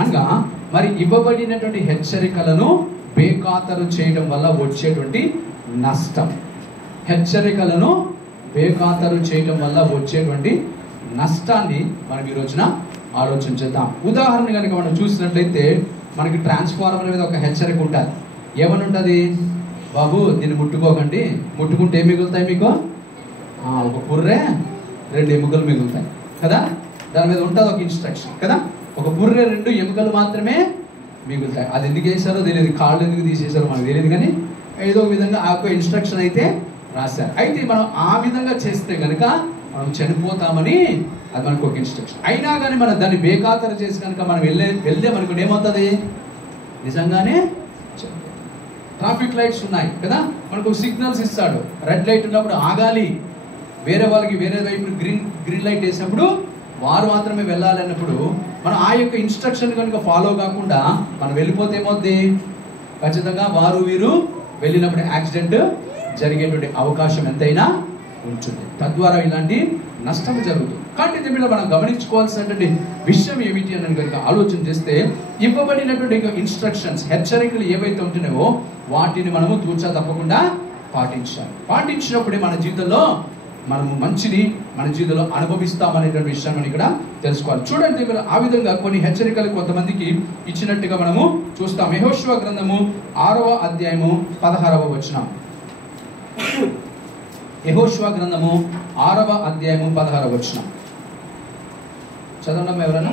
అనగా మరి ఇవ్వబడినటువంటి హెచ్చరికలను బేఖాతరు చేయడం వల్ల వచ్చేటువంటి నష్టం, హెచ్చరికలను బేఖాతరు చేయడం వల్ల వచ్చేటువంటి నష్టాన్ని మనం ఈ రోజున ఆలోచించేద్దాం. ఉదాహరణ కనుక మనం చూసినట్లయితే మనకి ట్రాన్స్ఫార్మర్ మీద ఒక హెచ్చరిక ఉంటుంది. ఏమని ఉంటుంది? బాబు దీన్ని ముట్టుకోకండి, ముట్టుకుంటే ఏం మిగులుతాయి మీకు? ఒక పుర్రె 2 ఎముకలు మిగులుతాయి కదా. దాని మీద ఉంటుంది ఒక ఇన్స్ట్రక్షన్ కదా. ఒక పుర్రె 2 ఎముకలు మాత్రమే మిగులుతాయి. అది ఎందుకు వేసారో తెలియదు, కాళ్ళు ఎందుకు తీసేసారో మనకు తెలియదు, కానీ ఏదో విధంగా ఆ యొక్క ఇన్స్ట్రక్షన్ అయితే రాశారు. అయితే మనం ఆ విధంగా చేస్తే కనుక మనం చనిపోతామని అది మనకు ఒక ఇన్స్ట్రక్షన్. అయినా కానీ మనం దాన్ని బేఖాతరు చేసి కనుక మనం వెళ్తే మనకు ఏమవుతుంది? నిజంగానే ట్రాఫిక్ లైట్స్ ఉన్నాయి కదా, మనకు సిగ్నల్స్ ఇస్తాడు. రెడ్ లైట్ ఉన్నప్పుడు ఆగాలి, వేరే వాళ్ళకి వేరే వైపు గ్రీన్ లైట్ వేసినప్పుడు వారు మాత్రమే వెళ్ళాలి అన్నప్పుడు మనం ఆ యొక్క ఇన్స్ట్రక్షన్ కనుక ఫాలో కాకుండా మనం వెళ్ళిపోతే ఏమవుద్ది? ఖచ్చితంగా వారు వీరు వెళ్ళినప్పుడు యాక్సిడెంట్ జరిగేటువంటి అవకాశం ఎంతైనా ఉంటుంది. తద్వారా ఇలాంటి నష్టం జరుగుతుంది. కానీ దీనిలో మనం గమనించుకోవాల్సినటువంటి విషయం ఏమిటి అని కనుక ఆలోచన చేస్తే, ఇవ్వబడినటువంటి ఇన్స్ట్రక్షన్స్, హెచ్చరికలు ఏవైతే ఉంటున్నాయో వాటిని మనము తూచా తప్పకుండా పాటించాలి. పాటించినప్పుడే మన జీవితంలో మనము మంచిని మన జీవితంలో అనుభవిస్తామనేటువంటి విషయాన్ని మనం ఇక్కడ తెలుసుకోవాలి. చూడండి, మీరు ఆ విధంగా కొన్ని హెచ్చరికలు కొంతమందికి ఇచ్చినట్టుగా మనము చూస్తాం. యెహోషువ గ్రంథము 6వ అధ్యాయము 16వ వచనం. యెహోషువ గ్రంథము 6వ అధ్యాయము 16వ వచనం చదవండి ఎవరన్నా.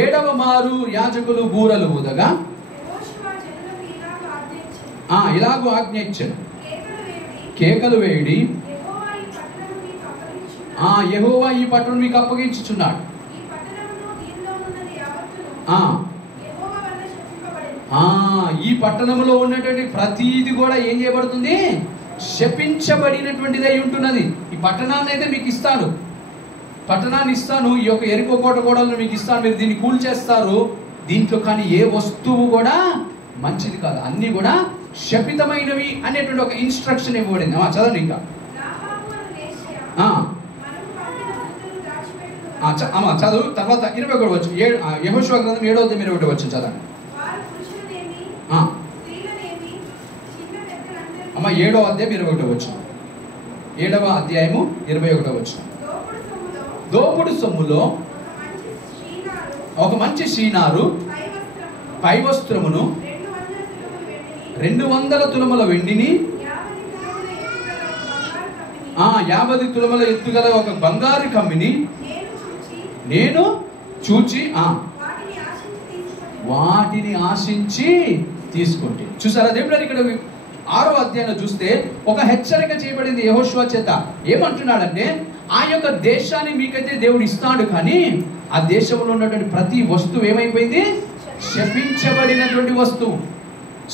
7వ మారు యాజకులు బూరలు ఊదగా ఇలాగూ ఆజ్ఞ ఇచ్చాడు, కేకలు వేయుడి, యెహోవా ఈ పట్టణం మీకు అప్పగించుచున్నాడు. ఈ పట్టణంలో ఉన్నటువంటి ప్రతిది కూడా ఏం చేయబడుతుంది? శపించబడినటువంటిది అయి ఉంటున్నది. ఈ పట్టణాన్ని అయితే మీకు ఇస్తాను, పట్టణాన్ని ఇస్తాను, ఈ యొక్క ఎరుకో కోట గోడలను మీకు ఇస్తాను, మీరు దీన్ని కూల్చేస్తారు. దీంట్లో కానీ ఏ వస్తువు కూడా మంచిది కాదు, అన్ని కూడా శపితమైనవి అనేటువంటి ఒక ఇన్స్ట్రక్షన్ ఇవ్వబడింది. చదవండి ఇంకా. చదువు తర్వాత 21 వచ్చు. యెహోషువ గ్రంథం 7వ అధ్యాయం 21 వచ్చు చదవండి. 7వ అధ్యాయం 21 వచ్చు. 7వ అధ్యాయము 21 వచ్చు. దోపుడు సొమ్ములో ఒక మంచి షీనారు, పై వస్త్రమును, 200 తులముల వెండిని, 50 తులముల ఎత్తుగల ఒక బంగారు కమ్మిని నేను చూచి వాటిని ఆశించి తీసుకుంటే. చూసారా దేవుడు ఇక్కడ 6వ అధ్యాయంలో చూస్తే ఒక హెచ్చరిక చేయబడింది యెహోషువ చేత. ఏమంటున్నాడంటే, ఆ యొక్క దేశాన్ని మీకైతే దేవుడు ఇస్తాడు, కానీ ఆ దేశంలో ఉన్నటువంటి ప్రతి వస్తువు ఏమైపోయింది? శపించబడినటువంటి వస్తువు.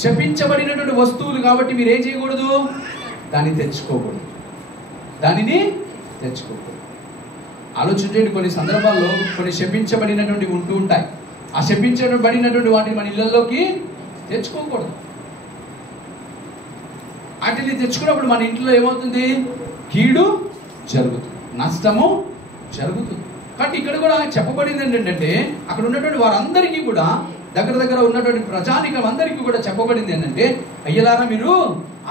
శపించబడినటువంటి వస్తువులు కాబట్టి మీరు ఏం చేయకూడదు? దాన్ని తెచ్చుకోకూడదు, దానిని తెచ్చుకోకూడదు. ఆలోచించండి, కొన్ని సందర్భాల్లో కొన్ని శపించబడినటువంటివి ఉంటూ ఉంటాయి. ఆ శపించబడినటువంటి వాటిని మన ఇళ్లలోకి తెచ్చుకోకూడదు. వాటిని తెచ్చుకున్నప్పుడు మన ఇంట్లో ఏమవుతుంది? కీడు జరుగుతుంది, నష్టము జరుగుతుంది. కాబట్టి ఇక్కడ కూడా చెప్పబడింది ఏంటంటే, అక్కడ ఉన్నటువంటి వారందరికీ కూడా, దగ్గర ఉన్నటువంటి ప్రజానికం అందరికీ కూడా చెప్పబడింది ఏంటంటే, అయ్యలారా మీరు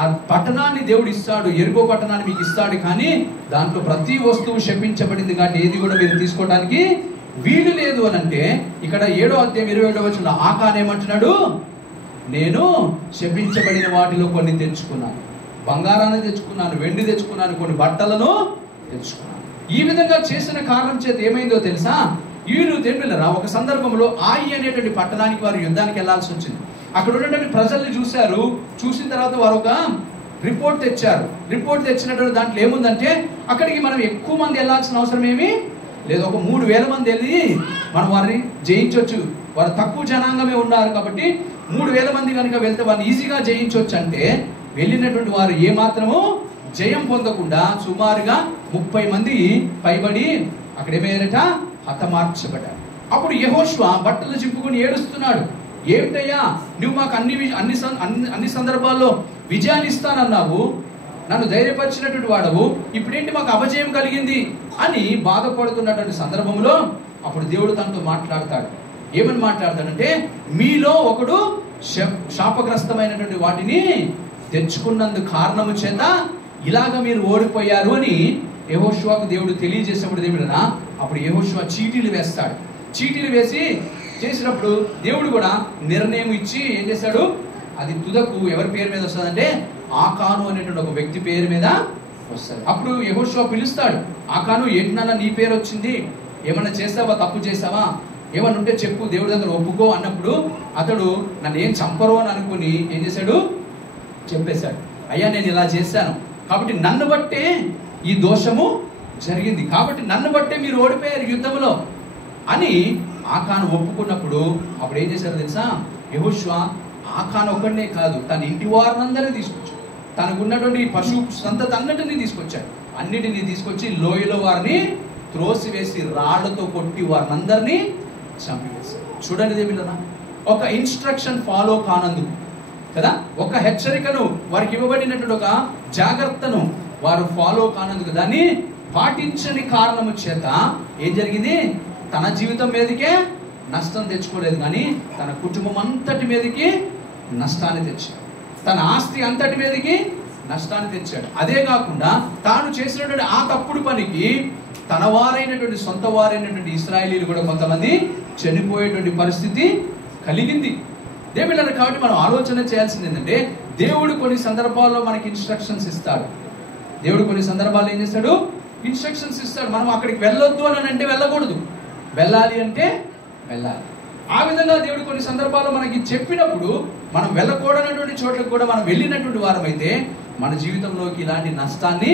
ఆ పట్టణాన్ని దేవుడు ఇస్తాడు, ఎరుకో పట్టణాన్ని మీకు ఇస్తాడు, కానీ దాంట్లో ప్రతి వస్తువు శపించబడింది కాబట్టి ఏది కూడా మీరు తీసుకోవడానికి వీలు లేదు అని అంటే, ఇక్కడ 7వ అధ్యాయం 27వ వచనంలో ఆకాన్ ఏమంటున్నాడు? నేను శపించబడిన వాటిలో కొన్ని తెచ్చుకున్నాను, బంగారాన్ని తెచ్చుకున్నాను, వెండి తెచ్చుకున్నాను, కొన్ని బట్టలను తెచ్చుకున్నాను. ఈ విధంగా చేసిన కారణం చేత ఏమైందో తెలుసా? వీరు తెలిపిల్లరా ఒక సందర్భంలో ఆయి అనేటువంటి పట్టణానికి వారు యుద్ధానికి వెళ్లాల్సి వచ్చింది. అక్కడ ఉన్నటువంటి ప్రజల్ని చూశారు. చూసిన తర్వాత వారు ఒక రిపోర్ట్ తెచ్చారు. రిపోర్ట్ తెచ్చినటువంటి దాంట్లో ఏముందంటే, అక్కడికి మనం ఎక్కువ మంది వెళ్లాల్సిన అవసరం ఏమీ లేదు, ఒక 3000 మంది వెళ్ళి మనం వారిని జయించవచ్చు. వారు తక్కువ జనాంగమే ఉన్నారు కాబట్టి 3000 మంది కనుక వెళ్తే వారిని ఈజీగా జయించవచ్చు. అంటే వెళ్ళినటువంటి వారు ఏమాత్రము జయం పొందకుండా సుమారుగా 30 మంది పైబడి అక్కడ ఏమయ్యారట? హతమార్చబడ్డారు. అప్పుడు యెహోషువ బట్టలు చింపుకొని ఏడుస్తున్నాడు. ఏమిటయ్యా, నువ్వు మాకు అన్ని సందర్భాల్లో విజయాన్ని ఇస్తానన్నావు, నన్ను ధైర్యపరిచినటువంటి వాడవు, ఇప్పుడేంటి మాకు అపజయం కలిగింది అని బాధపడుతున్నటువంటి సందర్భంలో అప్పుడు దేవుడు తనతో మాట్లాడతాడు. ఏమని మాట్లాడతాడంటే, మీలో ఒకడు శాపగ్రస్తమైనటువంటి వాటిని తెచ్చుకున్నందుకు కారణము చేత ఇలాగ మీరు ఓడిపోయారు అని యెహోషువకు దేవుడు తెలియజేసినప్పుడు దేవుడునా అప్పుడు యెహోషువ చీటీలు వేస్తాడు. చీటీలు వేసి చేసినప్పుడు దేవుడు కూడా నిర్ణయం ఇచ్చి ఏం చేస్తాడు, అది తుదకు ఎవరి పేరు మీద వస్తుందంటే ఆకాను అనేటువంటి ఒక వ్యక్తి పేరు మీద వస్తుంది. అప్పుడు యెహోషువ పిలుస్తాడు, ఆకాను ఏంటన్నా నీ పేరు వచ్చింది, ఏమన్నా చేసావా, తప్పు చేసావా, ఏమన్నా ఉంటే చెప్పు, దేవుడి దగ్గర ఒప్పుకో అన్నప్పుడు అతడు నన్ను ఏం చంపరు అని అనుకుని ఏం చేశాడు, చెప్పేశాడు, అయ్యా నేను ఇలా చేశాను కాబట్టి నన్ను బట్టే ఈ దోషము జరిగింది, కాబట్టి నన్ను బట్టే మీరు ఓడిపోయారు యుద్ధంలో అని ఆకాను ఒప్పుకున్నప్పుడు అప్పుడు ఏం చేశారు తెలుసా, యెహోషువ ఆకాను ఒక్కడనే కాదు తన ఇంటి వారినందరినీ తీసుకొచ్చాడు, తనకున్నటువంటి పశు సంతతి అన్నిటినీ తీసుకొచ్చాడు, అన్నిటినీ తీసుకొచ్చి లోయలో వారిని త్రోసివేసి రాళ్లతో కొట్టి వారినందరినీ చంపివేశారు. చూడండి దేవుళ్ళనా, ఒక ఇన్స్ట్రక్షన్ ఫాలో కానందుకు కదా, ఒక హెచ్చరికను వారికి ఇవ్వబడినటువంటి ఒక జాగ్రత్తను వారు ఫాలో కానందుకు, దాన్ని పాటించని కారణము చేత ఏం జరిగింది, తన జీవితం మీదకే నష్టం తెచ్చుకోలేదు కానీ తన కుటుంబం అంతటి మీదకి నష్టాన్ని తెచ్చాడు, తన ఆస్తి అంతటి మీదకి నష్టాన్ని తెచ్చాడు. అదే కాకుండా తాను చేసినటువంటి ఆ తప్పుడు పనికి తన వారైనటువంటి సొంత వారైనటువంటి ఇశ్రాయేలీలు కూడా కొంతమంది చనిపోయేటువంటి పరిస్థితి కలిగింది. దేవుళ్ళని కాబట్టి మనం ఆలోచన చేయాల్సింది ఏంటంటే, దేవుడు కొన్ని సందర్భాల్లో మనకి ఇన్స్ట్రక్షన్స్ ఇస్తాడు. దేవుడు కొన్ని సందర్భాల్లో ఏం చేస్తాడు, ఇన్స్ట్రక్షన్స్ ఇస్తాడు. మనం అక్కడికి వెళ్ళొద్దు అని అంటే వెళ్ళకూడదు, వెళ్ళాలి అంటే వెళ్ళాలి. ఆ విధంగా దేవుడు కొన్ని సందర్భాల్లో మనకి చెప్పినప్పుడు మనం వెళ్ళకూడనటువంటి చోట్లకు కూడా మనం వెళ్ళినటువంటి వారమైతే మన జీవితంలోకి ఇలాంటి నష్టాన్ని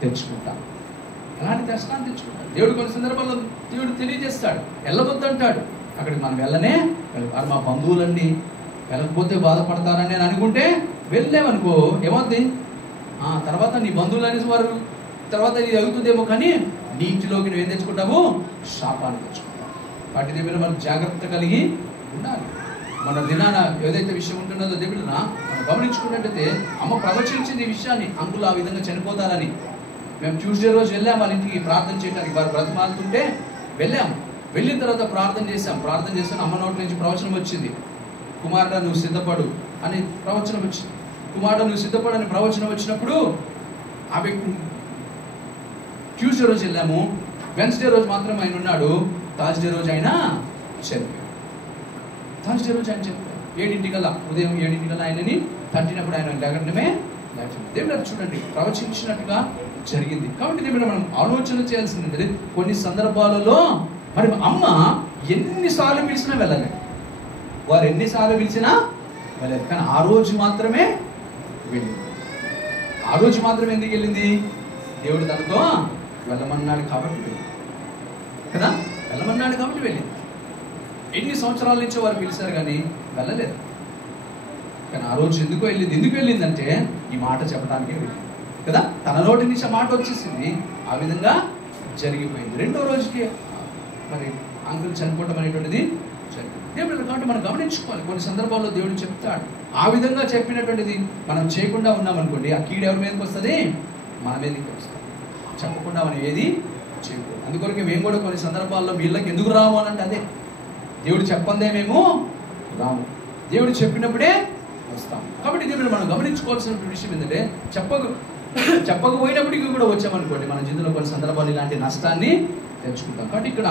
తెచ్చుకుంటాం, అలాంటి నష్టాన్ని తెచ్చుకుంటాం. దేవుడు కొన్ని సందర్భాల్లో దేవుడు తెలియజేస్తాడు, వెళ్ళవద్దు అంటాడు, అక్కడికి మనం వెళ్ళనే వారు మా బంధువులండి, వెళ్ళకపోతే బాధపడతారని నేను అనుకుంటే వెళ్ళామనుకో ఏమవుతుంది, తర్వాత నీ బంధువులు అనేసి వారు తర్వాత ఇది అవుతుందేమో కానీ నీ ఇంటిలోకి నువ్వేం తెచ్చుకుంటావు, శాపాన్ని తెచ్చుకుంటావు. వాటి దగ్గర మనం జాగ్రత్త కలిగి ఉండాలి. మన దినాన ఏదైతే విషయం ఉంటున్నదో దేవుడిన మనం గమనించుకున్నట్టయితే అమ్మ ప్రవచించింది ఈ విషయాన్ని, అంకులు ఆ విధంగా చనిపోతారని. మేము ట్యూస్డే రోజు వెళ్ళాం వాళ్ళ ఇంటికి ప్రార్థన చేయడానికి, వారు బ్రతిమాలుతుంటే వెళ్ళాము. వెళ్ళిన తర్వాత ప్రార్థన చేశాను, అమ్మ నోటి నుంచి ప్రవచనం వచ్చింది, కుమారుడా నువ్వు సిద్ధపడు అని ప్రవచనం వచ్చింది. కుమారుడు నువ్వు సిద్ధపడు అని ప్రవచనం వచ్చినప్పుడు ఆ వ్యక్తి ట్యూస్డే రోజు వెళ్ళాము, వెన్స్డే రోజు మాత్రం ఆయన ఉన్నాడు, థర్స్డే రోజు ఆయన చనిపోయాడు. థర్స్డే రోజు ఆయన చనిపోయాడు. 7 ఉదయం 7 ఆయనని తట్టినప్పుడు ఆయన లేకటమే దేవుడు చూడండి ప్రవచించినట్టుగా జరిగింది. కాబట్టి దేవుడు మనం ఆలోచన చేయాల్సింది, కొన్ని సందర్భాలలో మరి అమ్మ ఎన్నిసార్లు పిలిచినా వెళ్ళలేదు, వారు ఎన్నిసార్లు పిలిచినా వెళ్ళలేదు, కానీ ఆ రోజు మాత్రమే వెళ్ళింది. ఆ రోజు మాత్రమే ఎందుకు వెళ్ళింది, దేవుడు తనతో వెళ్ళమన్నాడు కాబట్టి వెళ్ళింది కదా, వెళ్ళమన్నాడు కాబట్టి వెళ్ళింది. ఎన్ని సంవత్సరాల నుంచో వారు పిలిచారు కానీ వెళ్ళలేదు, కానీ ఆ రోజు ఎందుకు వెళ్ళిందంటే ఈ మాట చెప్పడానికి వెళ్ళింది కదా, తన నోటి నుంచి మాట వచ్చేసింది, ఆ విధంగా జరిగిపోయింది. రెండో రోజుకి మరి అంకుల్ చనిపోవడం అనేటువంటిది జరిగింది. దేవుడు కాబట్టి మనం గమనించుకోవాలి, కొన్ని సందర్భాల్లో దేవుడు చెప్తాడు, ఆ విధంగా చెప్పినటువంటిది మనం చేయకుండా ఉన్నామనుకోండి, ఆ కీడు ఎవరి మీదకి వస్తుంది, మన మీదకి వస్తుంది. చెప్పకుండా మనం ఏది చేయకూడదు. అందుకొరకే మేము కూడా కొన్ని సందర్భాల్లో వీళ్ళకి ఎందుకు రాము అని అంటే అదే, దేవుడు చెప్పందే మేము రాము, దేవుడు చెప్పినప్పుడే వస్తాం. కాబట్టి దేవుడు మనం గమనించుకోవాల్సిన విషయం ఏంటంటే, చెప్పకపోయినప్పటికీ కూడా వచ్చామనుకోండి మన జీవితంలో కొన్ని సందర్భాలు ఇలాంటి నష్టాన్ని తెచ్చుకుంటాం. కాబట్టి ఇక్కడ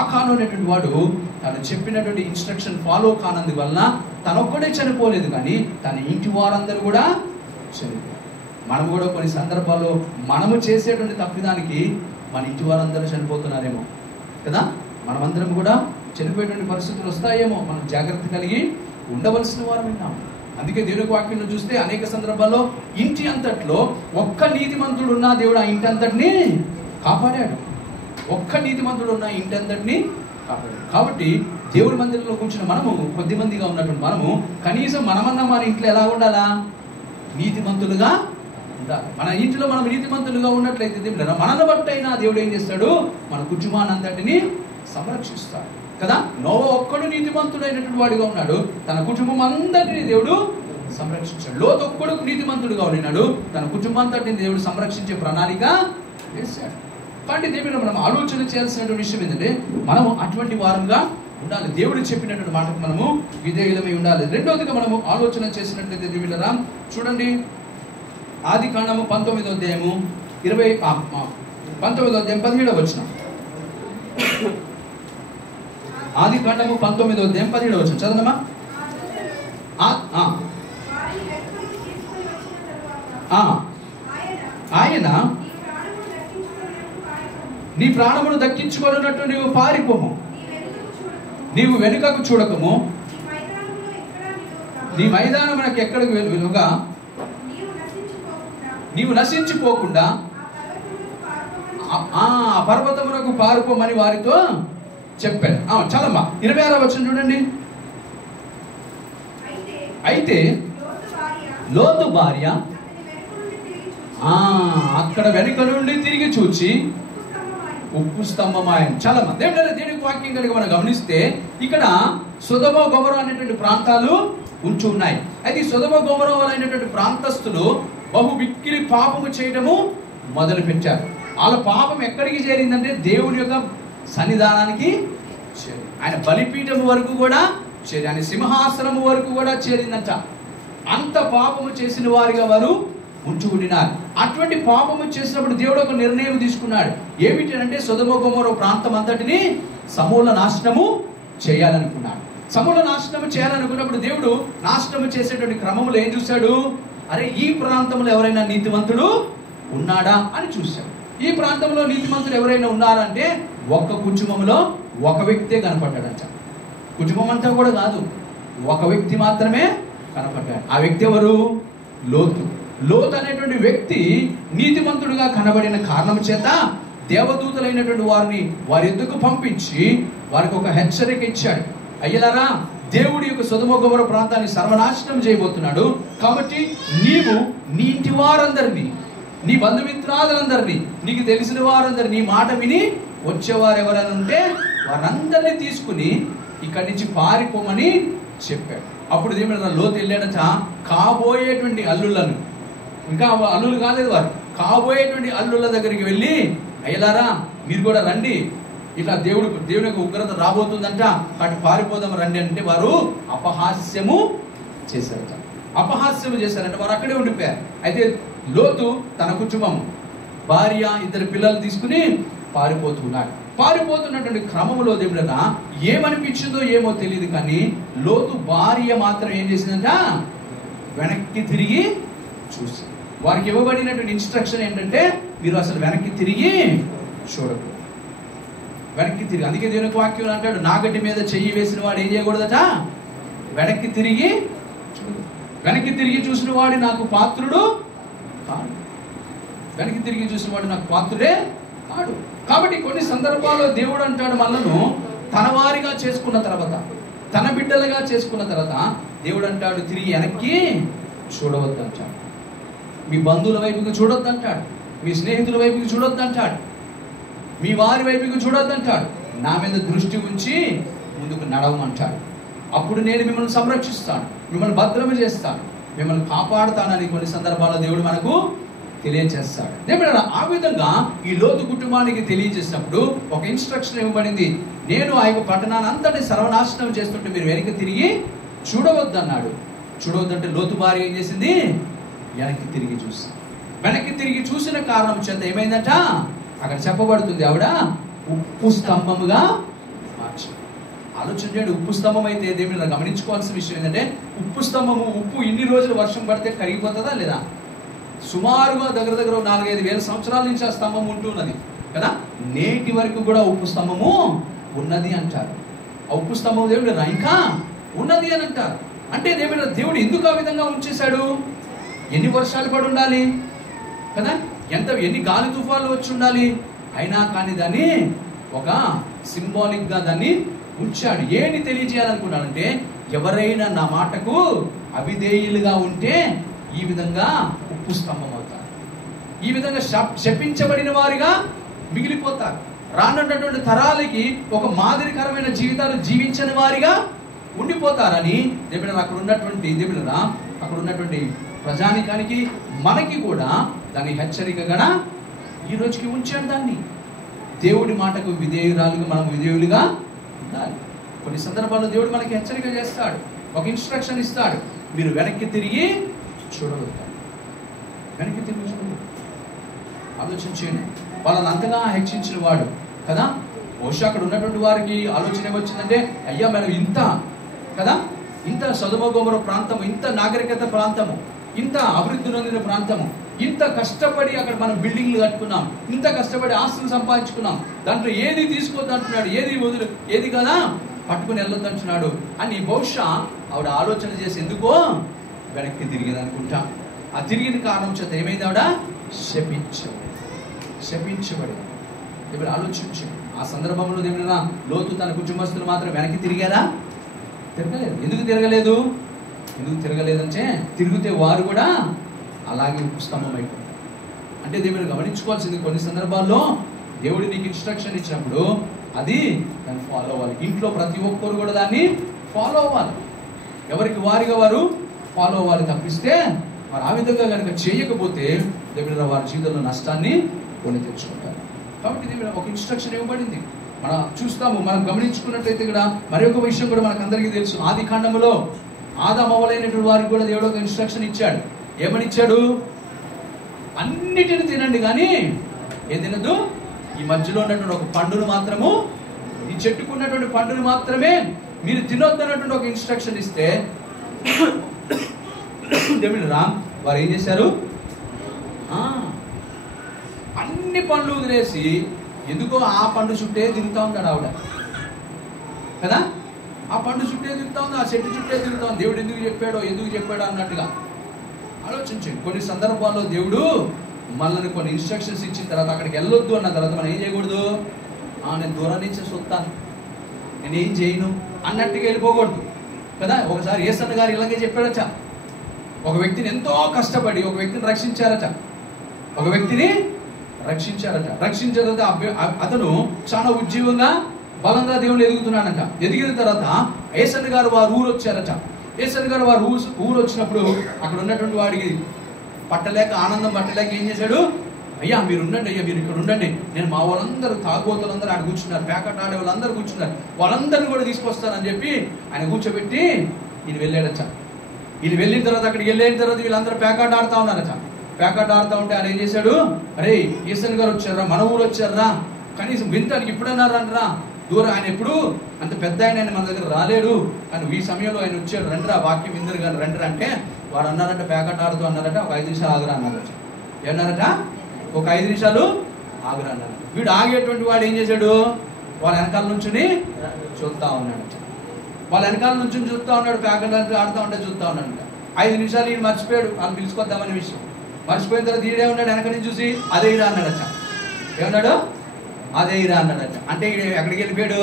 ఆకాను అనేటువంటి వాడు తను చెప్పినటువంటి ఇన్స్ట్రక్షన్ ఫాలో కానందు వలన తనొక్కడే చనిపోలేదు కానీ తన ఇంటి వారందరూ కూడా చనిపోయారు. మనము కూడా కొన్ని సందర్భాల్లో మనము చేసేటువంటి తప్పిదానికి మన ఇంటి వారందరూ చనిపోతున్నారేమో కదా, మనమందరం కూడా చనిపోయేటువంటి పరిస్థితులు వస్తాయేమో, మనం జాగ్రత్త కలిగి ఉండవలసిన వారు విన్నాము. అందుకే దేవుని వాక్యంలో చూస్తే అనేక సందర్భాల్లో ఇంటి అంతట్లో ఒక్క నీతిమంతుడు ఉన్న దేవుడు ఆ ఇంటి అంతటిని కాపాడాడు, ఒక్క నీతిమంతుడు ఉన్న ఇంటి అంతటిని కాపాడాడు. కాబట్టి దేవుడి మందిరంలో కూర్చున్న మనము కొద్ది మందిగా ఉన్నటువంటి మనము కనీసం మనమన్నా మన ఇంట్లో ఎలా ఉండాలా, నీతిమంతులుగా ఉండాలి. మన ఇంట్లో మనం నీతిమంతులుగా ఉన్నట్లయితే మనను బట్టైనా దేవుడు ఏం చేస్తాడు, మన కుటుంబాన్ని అంతటిని సంరక్షిస్తాడు కదా. నోవా ఒక్కడు నీతిమంతుడైనటువంటి వాడిగా ఉన్నాడు, తన కుటుంబం అందరినీ దేవుడు సంరక్షించాడు. లోతు ఒక్కడు నీతిమంతుడుగా ఉన్నాడు, తన కుటుంబాంతటిని దేవుడు సంరక్షించే ప్రణాళిక వేశాడు. కాబట్టి దేవుడు మనం ఆలోచన చేయాల్సినటువంటి విషయం ఏంటంటే మనము అటువంటి వారంగా ఉండాలి. దేవుడు చెప్పినటువంటి మాటకు మనము విధేయులమై ఉండాలి. రెండవదిగా మనము ఆలోచన చేసినట్లయితే దేవుళ్ళరా చూడండి, ఆది కాండము 19వ అధ్యాయము 19వ అధ్యాయం 17వ వచనం. ఆది కాండము 19వ అధ్యాయం 17వ వచనం చదవమ్మా. ఆయన నీ ప్రాణమును దక్కించుకోనున్నట్టు నీవు పారిపోము, నీవు వెనుకకు చూడకము, నీ మైదానమునకు ఎక్కడికి వెలుగా నీవు నశించిపోకుండా ఆ పర్వతమునకు పారిపోమని వారితో చెప్పాడు. చాలమ్మా 26వ వచనం చూడండి. అయితే లోతు భార్య అక్కడ వెనుక నుండి తిరిగి చూచి ఉప్పు స్తంభమాయం. చాలా దేవునికి వాక్యం కనుక మనం గమనిస్తే ఇక్కడ సొదొమ గొమొర అనేటువంటి ప్రాంతాలు ఉంచి ఉన్నాయి. అయితే ఈ సొదొమ గొమొర అనేటువంటి ప్రాంతస్తులు బహు మిక్కిలి పాపము చేయడము మొదలు పెట్టారు. వాళ్ళ పాపం ఎక్కడికి చేరిందంటే దేవుని యొక్క సన్నిధానానికి చేరింది. ఆయన బలిపీఠం వరకు కూడా చేరి, ఆయన సింహాసనము వరకు కూడా చేరిందంట. అంత పాపము చేసిన వారిగా వారు ఉంచుకున్నారు. అటువంటి పాపము చేసినప్పుడు దేవుడు ఒక నిర్ణయం తీసుకున్నాడు. ఏమిటంటే సొదొమ గొమొర ప్రాంతం అంతటిని సమూల నాశనము చేయాలనుకున్నాడు. సమూల నాశనము చేయాలనుకున్నప్పుడు దేవుడు నాశనము చేసేటువంటి క్రమంలో ఏం చూశాడు? అరే, ఈ ప్రాంతంలో ఎవరైనా నీతిమంతుడు ఉన్నాడా అని చూశాడు. ఈ ప్రాంతంలో నీతిమంతుడు ఎవరైనా ఉన్నారంటే ఒక్క కుటుంబంలో ఒక వ్యక్తే కనపడ్డాడంట. కుటుంబం అంతా కూడా కాదు, ఒక వ్యక్తి మాత్రమే కనపడ్డాడు. ఆ వ్యక్తి ఎవరు? లోతు. లోతు అనేటువంటి వ్యక్తి నీతిమంతుడుగా కనబడిన కారణం చేత దేవదూతలైనటువంటి వారిని వారి ఎద్దుకు పంపించి వారికి ఒక హెచ్చరిక ఇచ్చాడు. అయ్యలారా, దేవుడి యొక్క సొదొమ గొమొర ప్రాంతాన్ని సర్వనాశనం చేయబోతున్నాడు. కాబట్టి నీవు నీ ఇంటి వారందరినీ, నీ బంధుమిత్రాదులందరినీ, నీకు తెలిసిన వారందరినీ నీ మాట విని వచ్చేవారు ఎవరైనా ఉంటే వారందరినీ తీసుకుని ఇక్కడి నుంచి పారిపోమని చెప్పాడు. అప్పుడు దేవుడు లోతు వెళ్ళాడట. కాబోయేటువంటి అల్లులను, ఇంకా అల్లులు కాలేదు వారు, కాబోయేటువంటి అల్లుల దగ్గరికి వెళ్ళి అయ్యలారా మీరు కూడా రండి, ఇట్లా దేవుని యొక్క ఉగ్రత రాబోతుందంట, కాబట్టి పారిపోదాం రండి అంటే వారు అపహాస్యము చేశారట. అపహాస్యము చేశారంటే వారు అక్కడే ఉండిపోయారు. అయితే లోతు తన కుటుంబం, భార్య, 2 పిల్లలు తీసుకుని పారిపోతున్నాడు. పారిపోతున్నటువంటి క్రమంలో దేవుడన్నా ఏమనిపించిందో ఏమో తెలియదు, కానీ లోతు భార్య మాత్రం ఏం చేసిందంట? వెనక్కి తిరిగి చూసి, వారికి ఇవ్వబడినటువంటి ఇన్స్ట్రక్షన్ ఏంటంటే మీరు అసలు వెనక్కి తిరిగి చూడకూడదు. వెనక్కి తిరిగి, అందుకే దేవునికి వాక్యం అంటాడు, నాగటి మీద చెయ్యి వేసిన వాడు ఏం చేయకూడదట? వెనక్కి తిరిగి చూడు. వెనక్కి తిరిగి చూసిన వాడు నాకు పాత్రుడు కాడు. వెనక్కి తిరిగి చూసిన వాడు నాకు పాత్రుడే కాడు. కాబట్టి కొన్ని సందర్భాల్లో దేవుడు అంటాడు మనను తన వారిగా చేసుకున్న తర్వాత, తన బిడ్డలుగా చేసుకున్న తర్వాత దేవుడు అంటాడు తిరిగి వెనక్కి చూడవద్దు అంటాడు. మీ బంధువుల వైపుకి చూడొద్దు అంటాడు, మీ స్నేహితుల వైపుకి చూడొద్దు అంటాడు, మీ వారి వైపుకి చూడొద్దు అంటాడు. నా మీద దృష్టి ఉంచి ముందుకు నడవమంటాడు. అప్పుడు నేను మిమ్మల్ని సంరక్షిస్తాను, మిమ్మల్ని భద్రము చేస్తాను, మిమ్మల్ని కాపాడుతానని కొన్ని సందర్భాల్లో దేవుడు మనకు తెలియజేస్తాడు. దేవుడు ఆ విధంగా ఈ లోతు కుటుంబానికి తెలియజేసినప్పుడు ఒక ఇన్స్ట్రక్షన్ ఇవ్వబడింది. నేను ఆ యొక్క పట్టణాన్ని అంతటి సర్వనాశనం చేస్తుంటే మీరు వెనక్కి తిరిగి చూడవద్దు అన్నాడు. చూడవద్దంటే లోతు భార్య ఏం చేసింది? వెనక్కి తిరిగి చూసి, వెనక్కి తిరిగి చూసిన కారణం చేత ఏమైందంట? అక్కడ చెప్పబడుతుంది ఆవిడ ఉప్పు స్తంభముగా మార్చి. ఆలోచన చేయండి, ఉప్పు స్తంభం అయితే దేవుని గమనించుకోవాల్సిన విషయం ఏంటంటే ఉప్పు స్తంభము, ఉప్పు ఇన్ని రోజులు వర్షం పడితే కరిగిపోతుందా లేదా? సుమారుగా దగ్గర 4-5 వేల సంవత్సరాల నుంచి ఆ స్తంభం ఉంటున్నది కదా. నేటి వరకు కూడా ఉప్పు స్తంభము ఉన్నది అంటారు. ఆ ఉప్పు స్తంభం దేవుడు ఇంకా ఉన్నది అని అంటారు. అంటే దేవుడు ఎందుకు ఆ విధంగా ఉంచేశాడు? ఎన్ని వర్షాలు పడి ఉండాలి కదా, ఎన్ని గాలి తుఫాలు వచ్చి ఉండాలి, అయినా కానీ దాన్ని ఒక సింబాలిక్ గా దాన్ని ఉంచాడు. ఏంటి తెలియజేయాలనుకున్నాడంటే ఎవరైనా నా మాటకు అవిధేయులుగా ఉంటే ఈ విధంగా ఉప్పు స్తంభం అవుతారు, ఈ విధంగా శపించబడిన వారిగా మిగిలిపోతారు. రానున్నటువంటి తరాలకి ఒక మాదిరికరమైన జీవితాలు జీవించని వారిగా ఉండిపోతారని దేవుడు అక్కడ ఉన్నటువంటి దేవుడు అక్కడ ఉన్నటువంటి ప్రజానికానికి మనకి కూడా దాని హెచ్చరికగా ఈ రోజుకి ఉంచాడు. దాన్ని దేవుడి మాటకు విధేయురాలుగా మనం విధేయులుగా ఉండాలి. కొన్ని సందర్భాల్లో దేవుడు మనకి హెచ్చరిక చేస్తాడు, ఒక ఇన్స్ట్రక్షన్ ఇస్తాడు, మీరు వెనక్కి తిరిగి చూడగలుగుతారు. వెనక్కి తిరిగి చూడగలుగుతారు. ఆలోచించండి, వాళ్ళని అంతగా హెచ్చించిన వాడు కదా. బహుశా అక్కడ ఉన్నటువంటి వారికి ఆలోచన ఏమొచ్చిందంటే, అయ్యా మనం ఇంత కదా, ఇంత సొదొమ గొమొర ప్రాంతము, ఇంత నాగరికత ప్రాంతము, ఇంత అభివృద్ధి నొందిన ప్రాంతము, ఇంత కష్టపడి అక్కడ మనం బిల్డింగ్లు కట్టుకున్నాం, ఇంత కష్టపడి ఆస్తులు సంపాదించుకున్నాం, దాంట్లో ఏది తీసుకోవద్దు అంటున్నాడు, ఏది కదా పట్టుకుని వెళ్ళొద్దు అంటున్నాడు అని బహుశా ఆవిడ ఆలోచన చేసి ఎందుకో వెనక్కి తిరిగింది అనుకుంటా. ఆ తిరిగిన కారణం చేత ఏమైంది, ఆవిడ శపించబడి. ఇప్పుడు ఆలోచించు, ఆ సందర్భంలో ఏమైనా లోతు తన కుటుంబస్తులు మాత్రం వెనక్కి తిరిగారా? తిరగలేదు. ఎందుకు తిరగలేదంటే తిరిగితే వారు కూడా అలాగే స్తంభం అయిపోతారు. అంటే దేవుడు గమనించుకోవాల్సింది, కొన్ని సందర్భాల్లో దేవుడు నీకు ఇన్స్ట్రక్షన్ ఇచ్చినప్పుడు అది దాన్ని ఫాలో అవ్వాలి. ఇంట్లో ప్రతి ఒక్కరు కూడా దాన్ని ఫాలో అవ్వాలి, ఎవరికి వారిగా వారు ఫాలో అవ్వాలి. తప్పిస్తే వారు ఆ విధంగా కనుక చేయకపోతే దేవుడు వారి జీవితంలో నష్టాన్ని కొని తెచ్చుకుంటారు. కాబట్టి దేవుడు ఒక ఇన్స్ట్రక్షన్ ఇవ్వబడింది. మనం చూస్తాము, మనం గమనించుకున్నట్లయితే ఇక్కడ మరి ఒక విషయం కూడా మనకు అందరికీ తెలుసు. ఆది కాండములో ఆదామవ్వలైనటువంటి వారికి కూడా దేవుడు ఒక ఇన్స్ట్రక్షన్ ఇచ్చాడు. ఏమని ఇచ్చాడు? అన్నిటిని తినండి కానీ ఏం తినద్దు, ఈ మధ్యలో ఉన్నటువంటి ఒక పండును మాత్రము, ఈ చెట్టుకున్నటువంటి పండును మాత్రమే మీరు తినొద్దు అన్నటువంటి ఒక ఇన్స్ట్రక్షన్ ఇస్తే దేవుడు వారు ఏం చేశారు? అన్ని పండ్లు వదిలేసి ఎందుకో ఆ పండు చుట్టే తిరుగుతూ ఉంటాడు ఆవిడ కదా. ఆ పండు చుట్టే తిరుగుతా ఉంది, ఆ చెట్టు చుట్టే తిరుగుతా ఉంది. దేవుడు ఎందుకు చెప్పాడో అన్నట్టుగా ఆలోచించండి. కొన్ని సందర్భాల్లో దేవుడు మనల్ని కొన్ని ఇన్స్ట్రక్షన్స్ ఇచ్చిన తర్వాత అక్కడికి వెళ్ళొద్దు అన్న తర్వాత మనం ఏం చేయకూడదు, నేను దూరం నుంచి చూస్తాను, నేను ఏం చేయను అన్నట్టుగా వెళ్ళిపోకూడదు కదా. ఒకసారి యేసన్న గారు ఇలాగే చెప్పాడట. ఒక వ్యక్తిని ఎంతో కష్టపడి ఒక వ్యక్తిని రక్షించారట. రక్షించిన తర్వాత అతను చాలా ఉజ్జీవంగా బలంగా దేవుడు ఎదుగుతున్నాడంట. ఎదిగిన తర్వాత యేసన్న గారు వారు ఊరు వచ్చారట. యేసన్న గారు వారు ఊరు వచ్చినప్పుడు అక్కడ ఉన్నటువంటి వాడికి ఆనందం పట్టలేక ఏం చేశాడు, అయ్యా మీరు ఉండండి, మీరు ఇక్కడ ఉండండి, నేను మా వాళ్ళందరూ తాగుబోతులందరూ ఆడ కూర్చున్నారు, ప్యాకెట్ ఆడే వాళ్ళందరూ కూర్చున్నారు, వాళ్ళందరినీ కూడా తీసుకొస్తానని చెప్పి ఆయన కూర్చోబెట్టి ఈయన వెళ్ళాడట. ఈయన వెళ్ళిన తర్వాత అక్కడికి వెళ్ళిన తర్వాత వీళ్ళందరూ ప్యాకెట్ ఆడుతూ ఉన్నారట. ప్యాకెట్ ఆడుతూ ఉంటే ఆయన ఏం చేశాడు, అరే యేసన్న గారు వచ్చారా, మన ఊరు వచ్చారా, కనీసం వింటానికి ఇప్పుడైనా రండిరా, దూరం ఆయన ఎప్పుడు అంత పెద్ద ఆయన మన దగ్గర రాలేడు, కానీ ఈ సమయంలో ఆయన వచ్చాడు, రండిరా వాక్యం ఇందరు కానీ రండిరా అంటే వారు అన్నారట, ప్యాకెట్ ఆడుతూ అన్నారట, ఒక 5 నిమిషాలు ఆగురా అన్నారట. ఏమన్నారట? ఒక 5 నిమిషాలు ఆగురా అన్నారట. వీడు ఆగేటువంటి వాడు ఏం చేశాడు, వాళ్ళ వెనకాల నుంచుని చూస్తూ ఉన్నాడట. చూస్తూ ఉన్నాడు, ప్యాకెట్ ఆడుతూ ఉంటే చూస్తూ ఉన్నాడట. 5 నిమిషాలు ఈయన మర్చిపోయాడు, వాళ్ళు పిలుచుకొద్దామనే విషయం. మర్చిపోయిన తర్వాత ఈడే ఉన్నాడు, వెనక నుంచి చూసి అదే ఇరా అన్నాడట. ఏమన్నాడు? అదే ఇరా అన్నాడట. అంటే ఎక్కడికి వెళ్ళిపోయాడు,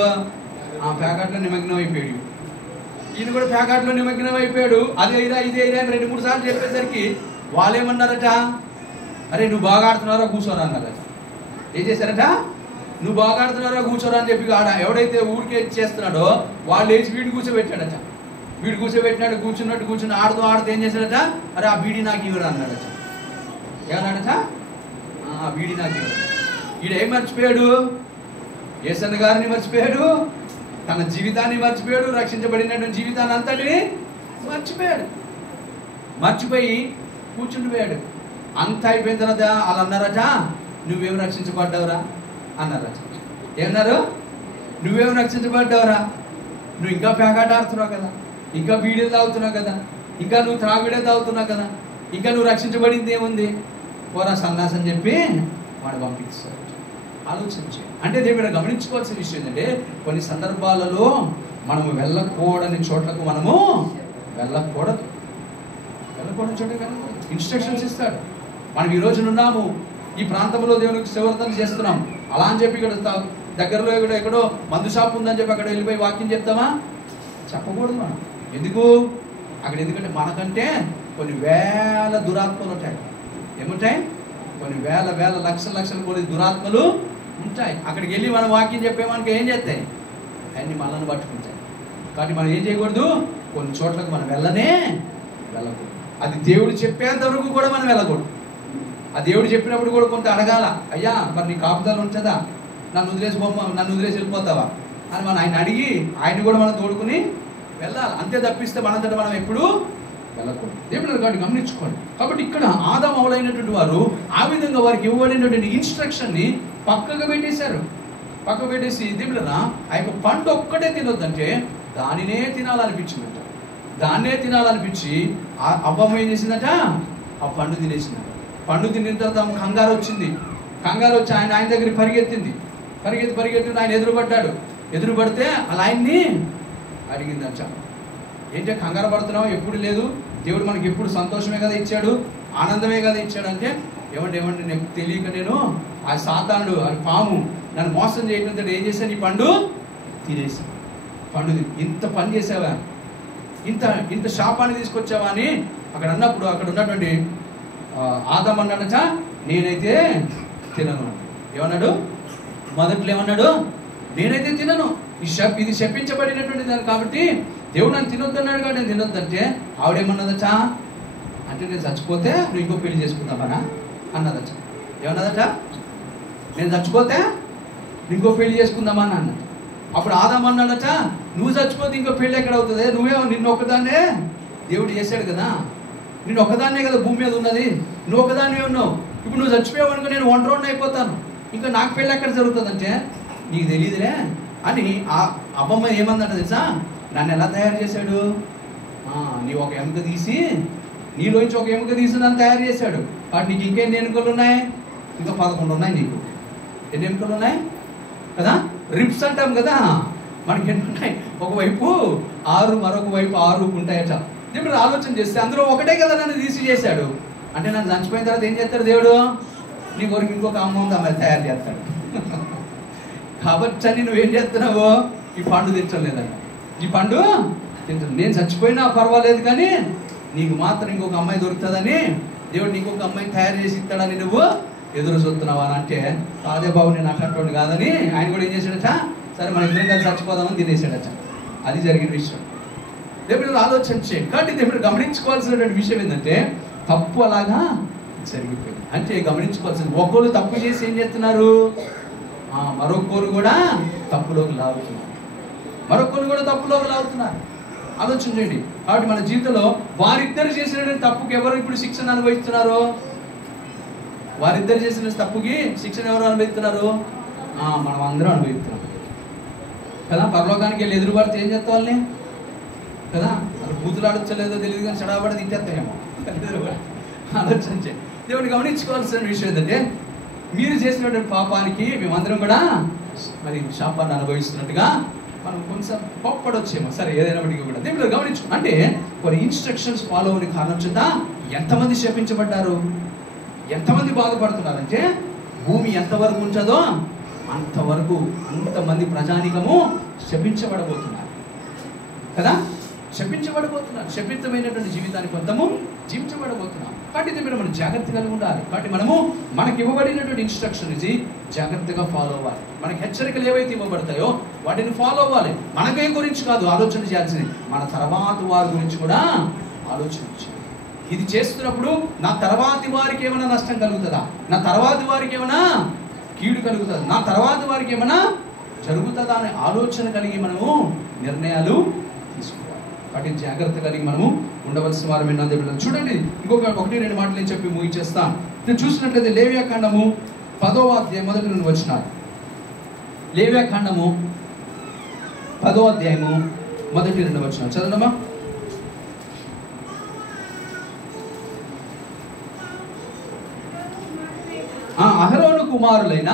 ఆ ప్యాకెట్లో నిమగ్నం అయిపోయాడు. ఈయన కూడా ప్యాకెట్లో నిమగ్నం అయిపోయాడు. అదే ఇరా ఇదే ఇరా 2-3 సార్లు చెప్పేసరికి వాళ్ళు ఏమన్నారట, అరే నువ్వు బాగా ఆడుతున్నారా కూర్చోరా అన్నారట. ఏం చేశారట? నువ్వు బాగా ఆడుతున్నారా కూర్చోరా అని చెప్పి ఎవడైతే ఊరికే చేస్తున్నాడో వాళ్ళు లేచి వీడు కూర్చోబెట్టాడట. కూర్చుని ఆడుతూ ఏం చేశాడట, అరే ఆ బీడీ నాకు ఇవ్వరా అన్నాడట. ఏమన్నాడట? ఆ బీడీ నాకు ఇవ్వరా. ఈడు ఏం మర్చిపోయాడు? యేసన్న గారిని మర్చిపోయాడు, తన జీవితాన్ని మర్చిపోయాడు, రక్షించబడినటువంటి జీవితాన్ని అంతటిని మర్చిపోయి కూర్చుండిపోయాడు. అంత అయిపోయిన తర్వాత వాళ్ళు అన్నారట, నువ్వేం రక్షించబడ్డావురా అన్నారట. ఏమన్నారు? నువ్వేం రక్షించబడ్డావురా, నువ్వు ఇంకా ప్యాకెట్ ఆడుతున్నావు కదా, ఇంకా బీడీలు తాగుతున్నావు కదా, ఇంకా నువ్వు త్రాగుడే తాగుతున్నావు కదా, ఇంకా నువ్వు రక్షించబడింది ఏముంది, పోరా సన్నాసం చెప్పి వాడు పంపిస్తాడు. ఆలోచించే అంటే దేవుడు గమనించుకోవాల్సిన విషయం ఏంటంటే, కొన్ని సందర్భాలలో మనము వెళ్ళకూడని చోట్లకు మనము వెళ్ళకూడదు. చోట ఇన్స్ట్రక్షన్స్ ఇస్తాడు. మనం ఈ రోజున ఉన్నాము, ఈ ప్రాంతంలో దేవునికి సేవర్థన చేస్తున్నాం, అలా అని చెప్పి ఇక్కడ దగ్గరలో ఎక్కడో మందు షాప్ ఉందని చెప్పి అక్కడ వెళ్ళిపోయి వాక్యం చెప్తామా? చెప్పకూడదు మనం. ఎందుకంటే మనకంటే కొన్ని వేల దురాత్మలు ఉంటాయి. ఏముంటాయి? కొన్ని వేల లక్షల కొన్ని దురాత్మలు ఉంటాయి. అక్కడికి వెళ్ళి మనం వాక్యం చెప్పేమనుక ఏం చేస్తాయి? అన్ని మనల్ని పట్టుకుంటాయి. కాబట్టి మనం ఏం చేయకూడదు, కొన్ని చోట్లకు మనం వెళ్ళకూడదు. అది దేవుడు చెప్పేంత వరకు కూడా మనం వెళ్ళకూడదు. ఆ దేవుడు చెప్పినప్పుడు కూడా కొంత అడగాల, అయ్యా మరి నీ కాపుదలు ఉంచదా, నన్ను వదిలేసి వెళ్ళిపోతావా అని మనం ఆయన అడిగి ఆయన కూడా మనం తోడుకుని వెళ్ళాలి. అంతే తప్పిస్తే మనంతట మనం ఎప్పుడు వెళ్ళకూడదు. దేవుడు కాబట్టి గమనించుకోండి. కాబట్టి ఇక్కడ ఆదాము హవ్వలైనటువంటి వారు ఆ విధంగా వారికి ఇవ్వబడినటువంటి ఇన్స్ట్రక్షన్ ని పక్కకు పెట్టేశారు. పక్కకు పెట్టేసి దేవుళ్ళరా ఆ యొక్క పండు ఒక్కటే తినొద్దంటే దానినే తినాలనిపించిందట. దాన్నే తినాలనిపించి అవ్వమ్మ ఏం చేసిందట, ఆ పండు తినేసిందట. పండు తిన్న తర్వాత కంగారు వచ్చింది. కంగారు వచ్చి ఆయన దగ్గరికి పరిగెత్తి ఆయన ఎదురుపడితే అలా ఆయన్ని అడిగిందట, ఏంటంటే కంగారు పడుతున్నావు, ఎప్పుడు లేదు, దేవుడు మనకి ఎప్పుడు సంతోషమే కదా ఇచ్చాడు, ఆనందమే కదా ఇచ్చాడు అంటే, ఏమండి నాకు తెలియక నేను ఆ సాతానుడు ఆ పాము నన్ను మోసం చేయకుండా ఏం చేశాను, ఈ పండు తినేసి ఇంత పని చేసావా, ఇంత శాపాన్ని తీసుకొచ్చావా అని అక్కడ అన్నప్పుడు అక్కడ ఉన్నటువంటి ఆదాము అన్నాడట, నేనైతే తినను. ఏమన్నాడు మొదట్లో, ఏమన్నాడు, నేనైతే తినను, ఇది శపించబడినటువంటి దాన్ని కాబట్టి దేవుడు నన్ను తినొద్దన్నాడు కాబట్టి నేను తినొద్దంటే ఆవిడేమన్నదట, అంటే నేను చచ్చిపోతే నువ్వు ఇంకో పెళ్లి చేసుకుందామనా అన్నదట. ఏమన్నదట, నేను చచ్చిపోతే ఇంకో పెళ్లి చేసుకుందామని అన్నది. అప్పుడు ఆదాము అన్నాడట, నువ్వు చచ్చిపోతే ఇంకో పెళ్లి ఎక్కడ అవుతుంది, నిన్ను ఒక్కదాన్నే దేవుడు చేశాడు కదా, నిన్ను ఒక్కదాన్నే కదా భూమి మీద ఉన్నది, నువ్వు ఒక్కదాన్నే ఉన్నావు, ఇప్పుడు నువ్వు చచ్చిపోయావు అనుకో నేను ఒంటరి అయిపోతాను, ఇంకా నాకు పెళ్ళి ఎక్కడ జరుగుతుందంటే నీకు తెలియదులే అని ఆ అవ్వమ్మ ఏమందంట తెలుసా, నన్ను ఎలా తయారు చేశాడు, నీ ఒక ఎముక తీసి నీలోంచి ఒక ఎముక తీసి నన్ను తయారు చేశాడు, కాబట్టి నీకు ఇంకెన్ని ఎముకలు ఉన్నాయి, ఇంకా 11 ఉన్నాయి, నీకు ఎన్ని ఎముకలు ఉన్నాయి కదా, రిప్స్ అంటాం కదా, మనకి ఎన్ని ఉన్నాయి, ఒకవైపు 6 మరొక వైపు 6 ఉంటాయట. దేవుడు ఆలోచన చేస్తే అందులో ఒకటే కదా నన్ను తీసి చేశాడు అంటే నన్ను చచ్చిపోయిన తర్వాత ఏం చేస్తాడు దేవుడు, నీ కొరకు ఇంకొక అమ్మ ఉంది ఆమె తయారు చేస్తాడు. కాబట్టి అని నువ్వేం చేస్తున్నావు, ఈ పండు తింటలేదంట, ఈ పండు తింటాను, నేను చచ్చిపోయినా పర్వాలేదు కానీ నీకు మాత్రం ఇంకొక అమ్మాయి దొరుకుతుందని దేవుడు నీకు ఒక అమ్మాయిని తయారు చేసి ఇస్తాడని నువ్వు ఎదురు చూస్తున్నావా అని అంటే, అదే బాబు నేను అట్లాంటి కాదని ఆయన కూడా ఏం చేశాడట, సరే మన ఇద్దరం కలిసి చచ్చిపోదామని తినేసాడట. అది జరిగిన విషయం. దేవుడు ఆలోచన చేయండి. కాబట్టి దేవుడు గమనించుకోవాల్సినటువంటి విషయం ఏంటంటే తప్పు అలాగా జరిగిపోయింది. అంటే గమనించుకోవాల్సింది, ఒక్కరు తప్పు చేసి ఏం చేస్తున్నారు, మరొకరు కూడా తప్పులోకి లాగుతున్నారు, ఆలోచన చేయండి. కాబట్టి మన జీవితంలో వారిద్దరు చేసిన తప్పుకి ఎవరు ఇప్పుడు శిక్షణ అనుభవిస్తున్నారు, వారిద్దరు చేసిన తప్పుకి శిక్షణ ఎవరు అనుభవిస్తున్నారు, మనం అందరం అనుభవిస్తున్నాం కదా. పరలోకానికి వెళ్ళి ఎదురుపడితే ఏం చేస్తాం వాళ్ళని కదా, అసలు బూతులు ఆడొచ్చలేదో తెలియదు కానీ చెడబడి తిట్టేస్తాయేమో. ఆలోచన చేయండి. దేవుడిని గమనించుకోవాల్సిన విషయం ఏంటంటే మీరు చేసినటువంటి పాపానికి మేమందరం కూడా మరి శాపాన్ని అనుభవిస్తున్నట్టుగా మనం కొంచెం కోప్పడొచ్చేమో, సరే ఏదైనప్పటికీ కూడా దేవుడు గమనించు. అంటే కొన్ని ఇన్స్ట్రక్షన్స్ ఫాలో అవ్వని కారణం చేత ఎంతమంది శపించబడ్డారు, ఎంతమంది బాధపడుతున్నారంటే భూమి ఎంతవరకు ఉంటుందో అంతవరకు అంతమంది ప్రజానికము శపించబడబోతున్నారు కదా, శపించమైనటువంటి జీవితాన్ని కొంతము జీవించబడబోతున్నాం. కాబట్టి మీరు మనం జాగ్రత్తగా ఉండాలి. కాబట్టి మనకి ఇవ్వబడినటువంటి ఇన్స్ట్రక్షన్ ఇది జాగ్రత్తగా ఫాలో అవ్వాలి. మనకి హెచ్చరికలు ఏవైతే ఇవ్వబడతాయో వాటిని ఫాలో అవ్వాలి. మనకే గురించి కాదు ఆలోచన చేయాల్సింది, మన తర్వాత వారి గురించి కూడా ఆలోచించాలి. ఇది చేస్తున్నప్పుడు నా తర్వాతి వారికి ఏమైనా నష్టం కలుగుతుందా, నా తర్వాతి వారికి ఏమైనా కీడు కలుగుతుందా, నా తర్వాతి వారికి ఏమైనా జరుగుతుందా అనే ఆలోచన కలిగి మనము నిర్ణయాలు తీసుకోవాలి. వాటిని జాగ్రత్త కలిగి మనము ఉండవలసిన వారు విన్నది. చూడండి, ఇంకొక 1-2 మాటలు నేను చెప్పి ముగించేస్తాను. నేను చూసినట్లయితే లేవ్యాకాండము 10వ అధ్యాయం మొదటి నుండి వచ్చినారు. లేవ్యాకాండము 10వ అధ్యాయము మొదటి 2 వచనాలు చదవమ్మా. అహరోను కుమారులైన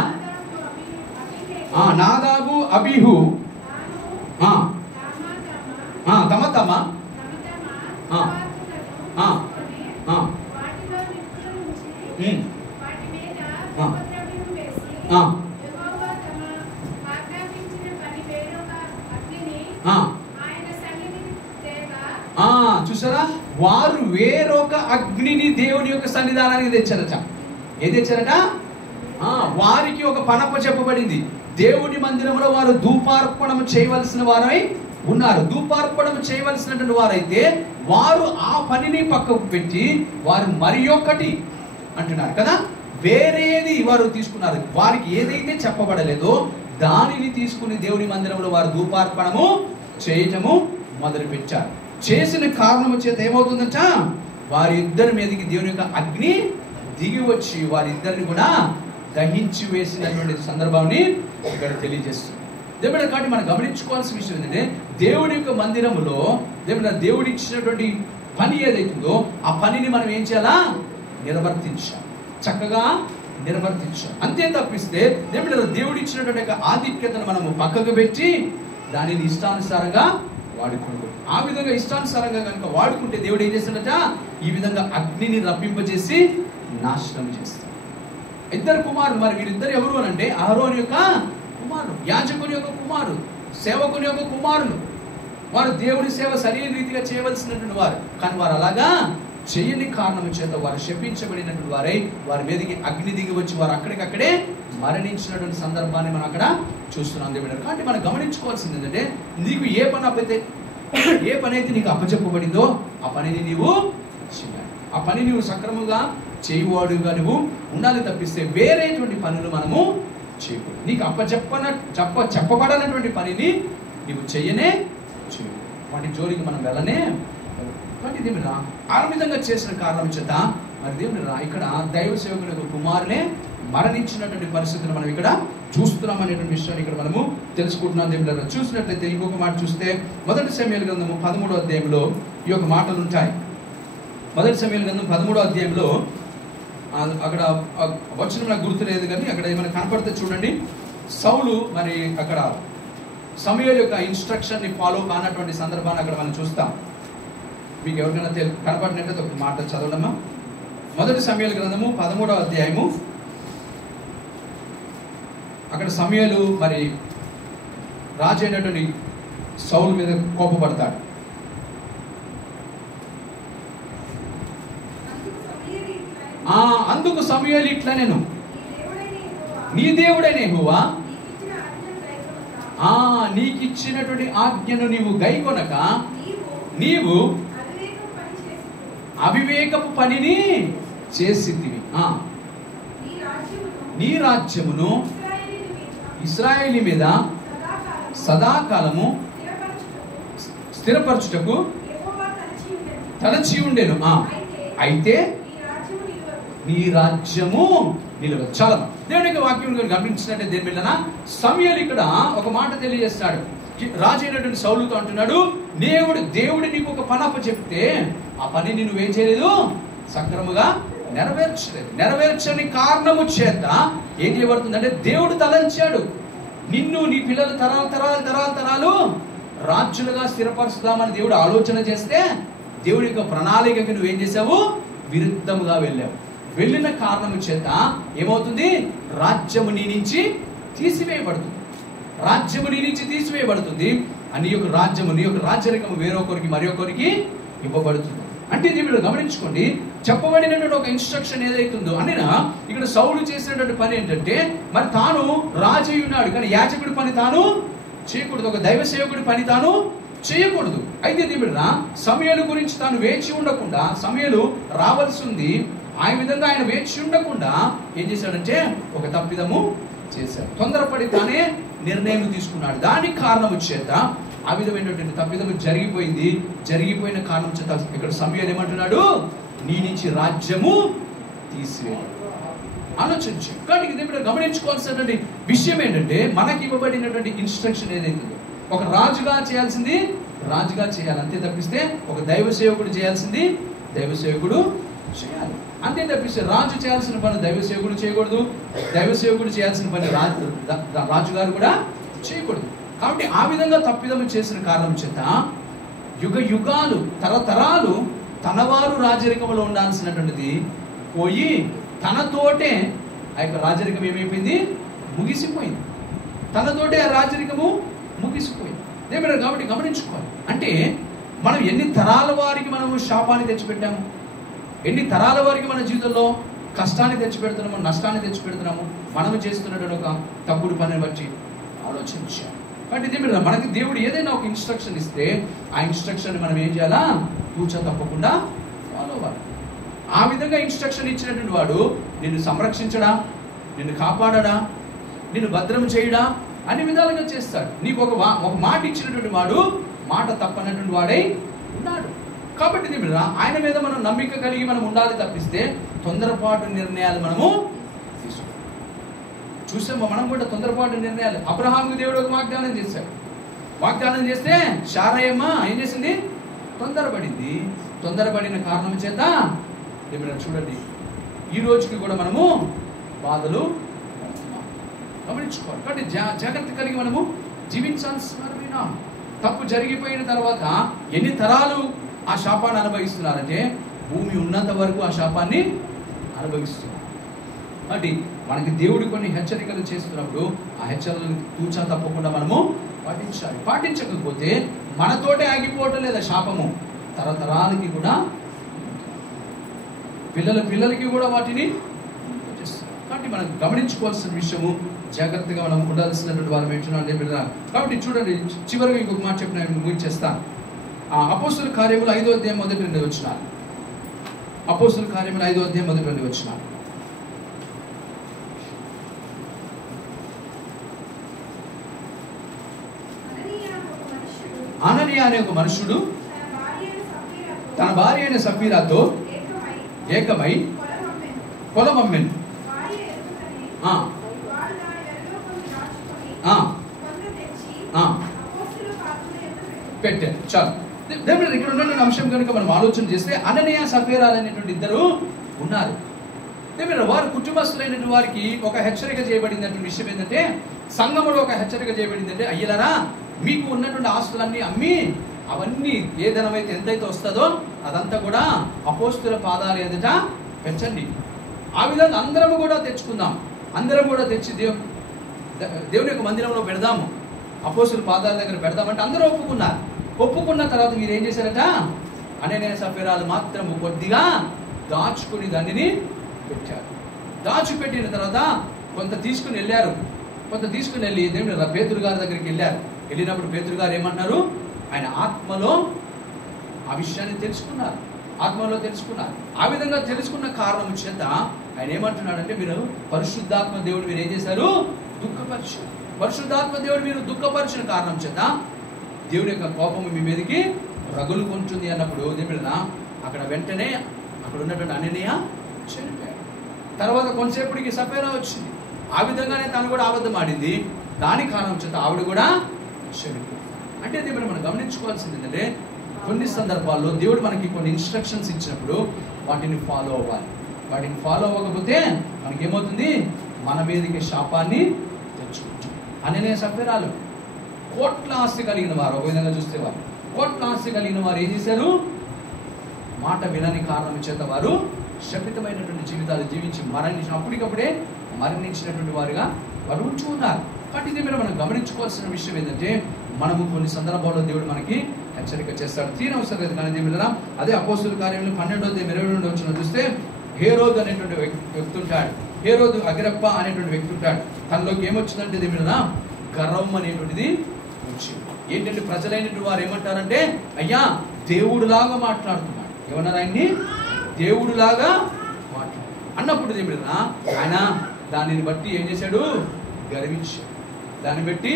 నాదాబు అబీహు తమ తమ చూసారా, వారు వేరొక అగ్నిని దేవుని యొక్క సన్నిధానానికి తెచ్చారట. ఏం తెచ్చారట, వారికి ఒక పనప చెప్పబడింది. దేవుని మందిరంలో వారు ధూపార్పణము చేయవలసిన వారై ఉన్నారు. ధూపార్పణం చేయవలసినటువంటి వారైతే వారు ఆ పనిని పక్కకు పెట్టి వారు మరి ఒకటి అంటున్నారు కదా, వేరేది వారు తీసుకున్నారు. వారికి ఏదైతే చెప్పబడలేదో దానిని తీసుకుని దేవుని మందిరంలో వారు ధూపార్పణము చేయటము మొదలు పెట్టారు. చేసిన కారణము చేత ఏమవుతుందంట, వారిద్దరి మీదకి దేవుని యొక్క అగ్ని దిగి వచ్చి వారిద్దరిని కూడా దహించి వేసినటువంటి సందర్భాన్ని ఇక్కడ తెలియజేస్తుంది. దేవుడు కాబట్టి మనం గమనించుకోవాల్సిన విషయం ఏంటంటే, దేవుడి యొక్క మందిరములో దేవుడు ఇచ్చినటువంటి పని ఏదైతుందో ఆ పనిని మనం ఏం చేయాలా, నిర్వర్తించాలి, చక్కగా నిర్వర్తించాలి. అంతే తప్పిస్తే దేవుడు ఇచ్చినటువంటి ఆధిక్యతను మనము పక్కకు పెట్టి దానిని ఇష్టానుసారంగా వాడుకుంటాం. ఆ విధంగా ఇష్టానుసారంగా కనుక వాడుకుంటే దేవుడు ఏం చేస్తాడట, ఈ విధంగా అగ్నిని రప్పింపజేసి నాశనం చేస్తాడు. ఇద్దరు కుమారులు, మరి వీరిద్దరు ఎవరు అని అంటే అహరోను యొక్క కుమారులు, యాజకుని యొక్క కుమారులు, సేవకుని యొక్క కుమారులు. వారు దేవుడి సేవ సరైన రీతిగా చేయవలసినటువంటి వారు, కానీ వారు అలాగా చేయని కారణం చేత వారు శపించబడినటువంటి వారై వారి మీదకి అగ్ని దిగి వచ్చి వారు అక్కడికక్కడే మరణించినటువంటి సందర్భాన్ని మనం అక్కడ చూస్తున్నాం. దేవుడు కాబట్టి మనం గమనించుకోవాల్సింది ఏంటంటే, నీకు ఏ పని అయితే నీకు అప్పచెప్పబడిందో ఆ పనిని నీవు చేయాలి. ఆ పని నువ్వు సక్రమంగా చేయువాడుగా నువ్వు ఉండాలి తప్పిస్తే వేరేటువంటి పనులు మనము చేయకూడదు. నీకు చెప్పబడనటువంటి పనిని నీవు చెయ్యనే చేయు, వాటి జోలికి మనం వెళ్ళనే. కాబట్టి దేవుడు ఆ విధంగా చేసిన కారణం చేత మరి దేవుడు ఇక్కడ దైవ సేవకుని యొక్క కుమారునే మరణించినటువంటి పరిస్థితిని మనం ఇక్కడ చూస్తున్నాం అనేటువంటి విషయాన్ని ఇక్కడ మనము తెలుసుకుంటున్నాం. దేవుడు చూసినట్లయితే ఇంకొక మాట చూస్తే 1 సమూయేలు గ్రంథము 13వ అధ్యాయంలో ఈ యొక్క మాటలు ఉంటాయి. 1 సమూయేలు గ్రంథం 13వ అధ్యాయంలో అక్కడ వచ్చిన నాకు గుర్తులేదు కానీ అక్కడ ఏమైనా కనపడితే చూడండి. సౌలు మరి అక్కడ సమూయేలు యొక్క ఇన్స్ట్రక్షన్ ని ఫాలో కానటువంటి సందర్భాన్ని అక్కడ మనం చూస్తాం. మీకు ఎవరికైనా కనపడినట్లయితే ఒక మాట చదవడమ్మా. 1 సమూయేలు గ్రంథము 13వ అధ్యాయము. అక్కడ సమూయేలు మరి రాజు అయినటువంటి సౌలు మీద కోపపడతాడు. అందుకు సమూయేలు ఇట్లా, నేను నీ దేవుడైన యెహోవా నీకిచ్చినటువంటి ఆజ్ఞను నీవు గైకొనక నీవు అవివేకపు పనిని చేసితివి. నీ రాజ్యమును ఇశ్రాయేలు మీద సదాకాలము స్థిరపరచుటకు తలచి ఉండెను. అయితే నీ రాజ్యము నిలవదు. చాలా దేవుని యొక్క వాక్యం గమనించినట్టే దేని మీద సమూయేలు ఇక్కడ ఒక మాట తెలియజేస్తాడు. రాజు అయినటువంటి సౌలుతో అంటున్నాడు, దేవుడు నీకు ఒక పని అప్పచెప్తే ఆ పనిని నువ్వేం చేయలేదు, సక్రమంగా నెరవేర్చలేదు. నెరవేర్చని కారణము చేత ఏం చేయబడుతుందంటే, దేవుడు తలంచాడు నిన్ను నీ పిల్లలు తరాలు రాజులుగా స్థిరపరుస్తామని దేవుడు ఆలోచన చేస్తే దేవుడి యొక్క ప్రణాళికకి నువ్వేం చేసావు, విరుద్ధముగా వెళ్ళావు. వెళ్ళిన కారణము చేత ఏమవుతుంది, రాజ్యము నీ నుంచి తీసివేయబడుతుంది. రాజ్యము నీ నుంచి తీసివేయబడుతుంది. నీ యొక్క రాజ్యము, నీ యొక్క రాజ్యరికము వేరొకరికి మరొకరికి ఇవ్వబడుతుంది. అంటే దేవుడు గమనించుకోండి, చెప్పబడినటువంటి ఒక ఇన్స్ట్రక్షన్ ఏదైతుందో అనినా ఇక్కడ సౌలు చేసినటువంటి పని ఏంటంటే, మరి తాను రాజు ఉన్నాడు కానీ యాజకుడి పని తాను చేయకూడదు, ఒక దైవ సేవకుడి పని తాను చేయకూడదు. అయితే దేవుడు సమూయేలు గురించి తాను వేచి ఉండకుండా, సమూయేలు రావాల్సి ఉంది, ఆ విధంగా ఆయన వేచి ఉండకుండా ఏం చేశాడంటే ఒక తప్పిదము చేశాడు. తొందరపడి తానే నిర్ణయం తీసుకున్నాడు. దానికి కారణం చేత ఆ విధమైనటువంటి తప్పిదము జరిగిపోయింది. జరిగిపోయిన కారణం చేత ఇక్కడ సమూయేలు ఏమంటున్నాడు, నీ నుంచి రాజ్యము తీసివేయాలి. ఆలోచించు. కానీ దేవుడు గమనించుకోవాల్సినటువంటి విషయం ఏంటంటే, మనకి ఇవ్వబడినటువంటి ఇన్స్ట్రక్షన్ ఏదైతుందో ఒక రాజుగా చేయాల్సింది రాజుగా చేయాలి, అంతే తప్పిస్తే ఒక దైవ సేవకుడు చేయాల్సింది దైవ సేవకుడు చేయాలి, అంతే తప్పిస్తే రాజు చేయాల్సిన పని దైవ సేవకుడు చేయకూడదు, దైవ సేవకుడు చేయాల్సిన పని రాజుగారు కూడా చేయకూడదు. కాబట్టి ఆ విధంగా తప్పిదము చేసిన కారణం చేత యుగాలు తరతరాలు తనవారు రాజరికంలో ఉండాల్సినటువంటిది పోయి తనతోటే ఆ యొక్క రాజరికం ఏమైపోయింది, ముగిసిపోయింది. తనతోటే ఆ రాజరికము ముగిసిపోయింది. కాబట్టి గమనించుకోవాలి. అంటే మనం ఎన్ని తరాల వారికి మనము శాపాన్ని తెచ్చిపెట్టాము, ఎన్ని తరాల వారికి మన జీవితంలో కష్టాన్ని తెచ్చిపెడుతున్నాము, నష్టాన్ని తెచ్చిపెడుతున్నాము మనము చేస్తున్నటువంటి ఒక తప్పుడు పనిని బట్టి ఆలోచించాము. కాబట్టి ఇదే మీరు మనకి దేవుడు ఏదైనా ఒక ఇన్స్ట్రక్షన్ ఇస్తే ఆ ఇన్స్ట్రక్షన్ మనం ఏం చేయాలా? తూచా తప్పకుండా ఫాలో అవ్వాలి. ఆ విధంగా ఇన్స్ట్రక్షన్ ఇచ్చినటువంటి వాడు నిన్ను సంరక్షించడా, నిన్ను కాపాడడా, నిన్ను భద్రం చేయడా అన్ని విధాలుగా చేస్తాడు. నీకు ఒక మాట ఇచ్చినటువంటి వాడు మాట తప్పనటువంటి వాడై ఉన్నాడు. కాబట్టి ఆయన మీద మనం నమ్మిక కలిగి మనం ఉండాలి తప్పిస్తే తొందరపాటు నిర్ణయాలు మనము తీసుకోవాలి. చూసాము మనం కూడా తొందరపాటు నిర్ణయాలు. అబ్రహాముకు దేవుడు ఒక వాగ్దానం చేశాడు. వాగ్దానం చేస్తే శారయమ్మ ఏం చేసింది? తొందరపడింది. తొందరపడిన కారణం చేత చూడండి ఈ రోజుకి కూడా మనము బాధలు గమనించుకోవాలి. కాబట్టి జాగ్రత్త కలిగి మనము జీవించాల్సిన తప్పు జరిగిపోయిన తర్వాత ఎన్ని తరాలు ఆ శాపాన్ని అనుభవిస్తున్నారంటే భూమి ఉన్నంత వరకు ఆ శాపాన్ని అనుభవిస్తున్నారు. కాబట్టి మనకి దేవుడు కొన్ని హెచ్చరికలు చేస్తున్నప్పుడు ఆ హెచ్చరికలను తూచా తప్పకుండా మనము పాటించాలి. పాటించకపోతే మనతోటే ఆగిపోవటం లేదా శాపము తరతరాలకి కూడా పిల్లలకి కూడా వాటిని చేస్తారు. కాబట్టి మనం గమనించుకోవాల్సిన విషయము జాగ్రత్తగా మనం ఉండాల్సినటువంటి వారు ఏంటంటే కాబట్టి చూడండి చివరిగా ఇంకొక మాట చెప్పిన ముగించేస్తాను. అపోస్తుల కార్యములు 5వ అధ్యాయం 1-2 వచనాలు. అపోస్తుల కార్యములు 5వ అధ్యాయం 1-2 వచనాలు. అననీయ అనే ఒక మనుషుడు తన భార్య అయిన సఫీరాతో ఏకమై పొలం అమ్మెను. పెట్టారు. చాలు. ఇక్కడ ఉన్నటువంటి అంశం కనుక మనం ఆలోచన చేస్తే అననీయ సఫీరా అనేటువంటి ఇద్దరు ఉన్నారు. వారు కుటుంబస్తులైనటువంటి వారికి ఒక హెచ్చరిక చేయబడినటువంటి విషయం ఏంటంటే, సంఘములో ఒక హెచ్చరిక చేయబడింది అంటే, అయ్యలారా మీకు ఉన్నటువంటి ఆస్తులన్నీ అమ్మి అవన్నీ ఏ ధనమైతే ఎంతైతే వస్తుందో అదంతా కూడా అపోస్తుల పాదాల ఎదుట పెంచండి. ఆ విధంగా అందరము కూడా తెచ్చుకుందాం, అందరం కూడా తెచ్చి దేవుని యొక్క మందిరంలో పెడదాము, అపోస్తుల పాదాల దగ్గర పెడదామంటే అందరూ ఒప్పుకున్నారు. ఒప్పుకున్న తర్వాత మీరు ఏం చేశారట? అననీయ సఫీరాలు మాత్రము కొద్దిగా దాచుకుని దానిని పెట్టారు. దాచిపెట్టిన తర్వాత కొంత తీసుకుని వెళ్ళారు. కొంత తీసుకుని వెళ్ళి దేవుని పేతురు గారి దగ్గరికి వెళ్ళారు. వెళ్ళినప్పుడు పేతురు గారు ఏమన్నారు? ఆయన ఆత్మలో ఆ విషయాన్ని తెలుసుకున్నారు. ఆత్మలో తెలుసుకున్నారు. ఆ విధంగా తెలుసుకున్న కారణం చేత ఆయన ఏమంటున్నాడంటే, మీరు పరిశుద్ధాత్మ దేవుడు మీరు ఏం చేశారు? దుఃఖపరిచారు. పరిశుద్ధాత్మ దేవుడు మీరు దుఃఖపరిచిన కారణం చేత దేవుని యొక్క కోపము మీ మీదకి రగులుకుంటుంది అన్నప్పుడు దేవుడినా అక్కడ వెంటనే అక్కడ ఉన్నటువంటి అననీయ చనిపోయాడు. తర్వాత కొంతసేపటికి సఫీరా వచ్చింది. ఆ విధంగానే తను కూడా అబద్ధం ఆడింది. దాని కారణం చేత ఆవిడ కూడా చనిపోయింది. అంటే దేవుడు మనం గమనించుకోవాల్సింది ఏంటంటే, కొన్ని సందర్భాల్లో దేవుడు మనకి కొన్ని ఇన్స్ట్రక్షన్స్ ఇచ్చినప్పుడు వాటిని ఫాలో అవ్వాలి. వాటిని ఫాలో అవ్వకపోతే మనకేమవుతుంది? మన మీదకి శాపాన్ని తెచ్చుకుంటాం. అననీయ సఫీరాలు కోట్ల ఆస్తి కలిగిన వారు, ఒక విధంగా చూస్తే వారు కోట్ల ఆస్తి కలిగిన వారు ఏం చేశారు? మాట వినని కారణం చేత వారు శపితమైనటువంటి జీవితాలు జీవించి అప్పటికప్పుడే మరణించినటువంటి వారుగా వారు ఉంచుకున్నారు. కాబట్టి ఇది మీరు మనం గమనించుకోవాల్సిన విషయం ఏంటంటే, మనము కొన్ని సందర్భాల్లో దేవుడు మనకి హెచ్చరిక చేస్తాడు. తీరవసరం లేదు కానీ దేవుడు అదే అపోస్తుల కార్యంలో 12-22 వచ్చిన చూస్తే హేరోదు అనేటువంటి వ్యక్తి ఉంటాడు. హేరోదు అగ్రప్ప అనేటువంటి వ్యక్తి ఉంటాడు. తనలోకి ఏమొచ్చిందంటే దేవుడు గర్వం అనేటువంటిది వచ్చింది. ఏంటంటే ప్రజలైనటువంటి వారు ఏమంటారంటే, అయ్యా దేవుడులాగా మాట్లాడుతున్నాడు. ఏమన్నారు? ఆయన్ని దేవుడులాగా మాట్లాడు అన్నప్పుడు దేవుడు ఆయన దానిని బట్టి ఏం చేశాడు? గర్వించాడు. దాన్ని బట్టి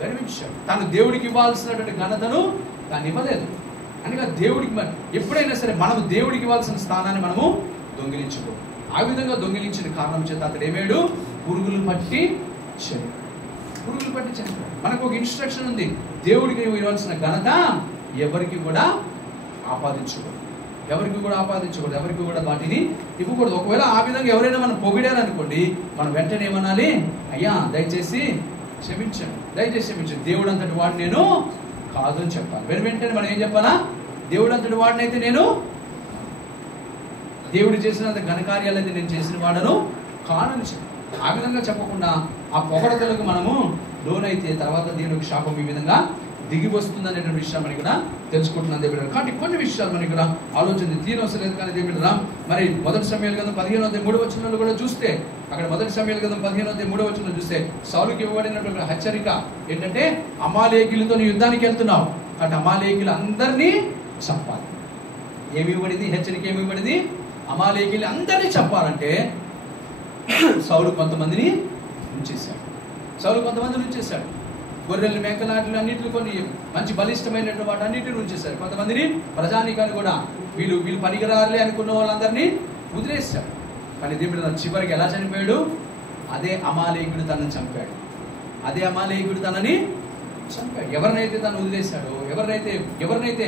గర్వించాడు. తను దేవుడికి ఇవ్వాల్సినటువంటి ఘనతను దాన్ని ఇవ్వలేదు. అనగా దేవుడికి ఎప్పుడైనా సరే మనము దేవుడికి ఇవ్వాల్సిన స్థానాన్ని మనము దొంగిలించకూడదు. ఆ విధంగా దొంగిలించిన కారణం చేత అతడు ఏమేడు? పురుగులు పట్టి చనిపోయాడు. పురుగులు పట్టి చనిపోయాడు. మనకు ఒక ఇన్స్ట్రక్షన్ ఉంది, దేవుడికి ఇవ్వాల్సిన ఘనత ఎవరికి కూడా ఆపాదించకూడదు. ఎవరికి కూడా ఆపాదించకూడదు. ఎవరికి కూడా వాటిని ఇవ్వకూడదు. ఒకవేళ ఆ విధంగా ఎవరైనా మనం పొగిడారనుకోండి, మనం వెంటనే ఏమనాలి? అయ్యా దయచేసి క్షమించండి, దయచేసి క్షమించండి, దేవుడు అంతటి వాడు నేను కాదు అని చెప్పాలి. వెంటనే మనం ఏం చెప్పాలా? దేవుడు అంతటి వాడినైతే నేను, దేవుడు చేసినంత ఘనకార్యాలు అయితే నేను చేసిన వాడను కానని చెప్పాలి. ఆ విధంగా చెప్పకుండా ఆ పొగడతలకు మనము లోనైతే తర్వాత దేవునికి శాపం ఈ విధంగా దిగి వస్తుంది అనేటువంటి విషయం మనకి కూడా తెలుసుకుంటున్నాం దేవుడు. కాబట్టి కొన్ని విషయాలు మనకి కూడా ఆలోచన తీరవసరం లేదు. కానీ దేవుడు మరి మొదటి సమయాల గ్రంథం 15:3 కూడా చూస్తే, అక్కడ మొదటి సమయాల గ్రంథం 15:3 చూస్తే సౌలుకి ఇవ్వబడినటువంటి హెచ్చరిక ఏంటంటే, అమాలేకీయులతో యుద్ధానికి వెళ్తున్నావు కాబట్టి అమాలేకీయులు అందరినీ చంపాలి. ఏమి ఇవ్వబడింది హెచ్చరిక? ఏమి ఇవ్వబడింది? అమాలేకీయులు అందరినీ చంపాలంటే సౌలు కొంతమందిని ఉంచేశాడు. గొర్రెలు, మేకలాటలు అన్నింటిని కొన్ని మంచి బలిష్టమైనటువంటి వాటి అన్నింటిని ఉంచేశారు. కొంతమందిని ప్రజానికాన్ని కూడా వీళ్ళు పనికిరారులే అనుకున్న వాళ్ళందరినీ వదిలేశాడు. కానీ దేవుడు చివరికి ఎలా చనిపోయాడు? అదే అమాలేకుడు తనని చంపాడు. ఎవరినైతే తను వదిలేశాడో, ఎవరినైతే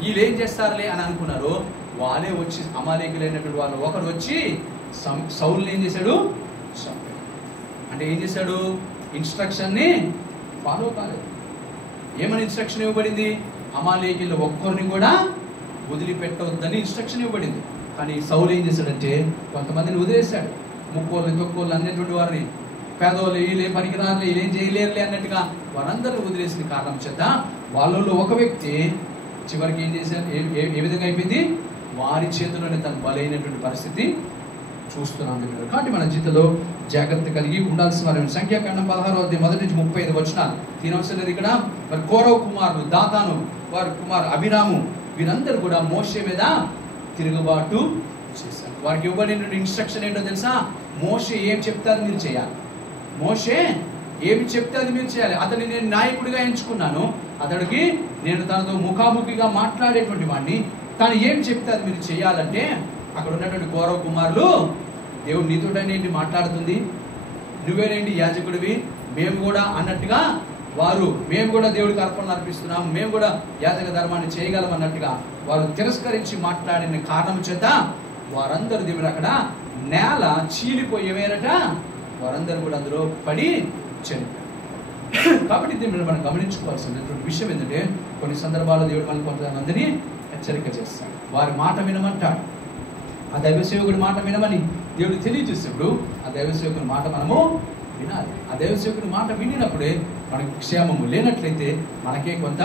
వీళ్ళు ఏం చేస్తారులే అని అనుకున్నారో వాళ్ళే వచ్చి, అమాలేకులైనటువంటి వాళ్ళు ఒకరు వచ్చి సౌలుని ఏం చేశాడు? చంపాడు. అంటే ఏం చేశాడు? ఇన్స్ట్రక్షన్ని ఫాలో కాలేదు. ఏమని ఇన్స్ట్రక్షన్ ఇవ్వబడింది? అమాలేకీయులు ఒక్కరిని కూడా వదిలిపెట్టవద్దని ఇన్స్ట్రక్షన్ ఇవ్వబడింది. కానీ సౌలు ఏం చేశాడంటే కొంతమందిని వదిలేశాడు. ముక్కోళ్ళు, తొక్కోళ్ళు అనేటువంటి వారిని, పేదవాళ్ళు, వీళ్ళే పనికిరారులే, వీళ్ళేం చేయలేరులే అన్నట్టుగా వారందరూ వదిలేసిన కారణం చేత వాళ్ళలో ఒక వ్యక్తి చివరికి ఏం చేశారు? ఏ విధంగా అయిపోయింది? వారి చేతిలోనే తను బలైనటువంటి పరిస్థితి చూస్తున్నాం. కాబట్టి మన జీవితంలో జాగ్రత్త కలిగి ఉండాల్సిన వారి సంఖ్యాకాండం 16:1-35 తినవసరం లేదు. ఇక్కడ మరి కోరవ్ కుమారులు, దాతాను వారి కుమారు అభిరాము, వీరందరూ కూడా మోషే మీద తిరుగుబాటు చేశారు. వారికి ఇవ్వబడినటువంటి ఇన్స్ట్రక్షన్ ఏంటో తెలుసా? మోషే ఏం చెప్తే అది మీరు చేయాలి. అతన్ని నేను నాయకుడిగా ఎంచుకున్నాను, అతడికి నేను తనతో ముఖాముఖిగా మాట్లాడేటువంటి వాడిని, కానీ ఏం చెప్తే అది మీరు చేయాలంటే అక్కడ ఉన్నటువంటి కౌరవ కుమారులు, దేవుడు నీతోటనేంటి మాట్లాడుతుంది, నువ్వేనేంటి యాజకుడివి, మేము కూడా అన్నట్టుగా మేము కూడా దేవుడికి అర్పణలు అర్పిస్తున్నాం, మేము కూడా యాజక ధర్మాన్ని చేయగలం అన్నట్టుగా వారు తిరస్కరించి మాట్లాడిన కారణం చేత వారందరూ దేవుడు అక్కడ నేల చీలిపోయేవేనట, వారందరూ కూడా అందులో పడి చనిపోయారు. కాబట్టి దీన్ని మనం గమనించుకోవాల్సినటువంటి విషయం ఏంటంటే, కొన్ని సందర్భాల్లో దేవుడు మనకు కొంతమందిని హెచ్చరిక చేస్తాడు. వారి మాట వినమంటాడు. ఆ దైవ సేవకుడి మాట వినమని దేవుడు తెలియజేసేప్పుడు ఆ దైవ సేవకుని మాట మనము వినాలి. ఆ దైవ సేవకుని మాట వినినప్పుడే మనకి క్షేమము, లేనట్లయితే మనకే కొంత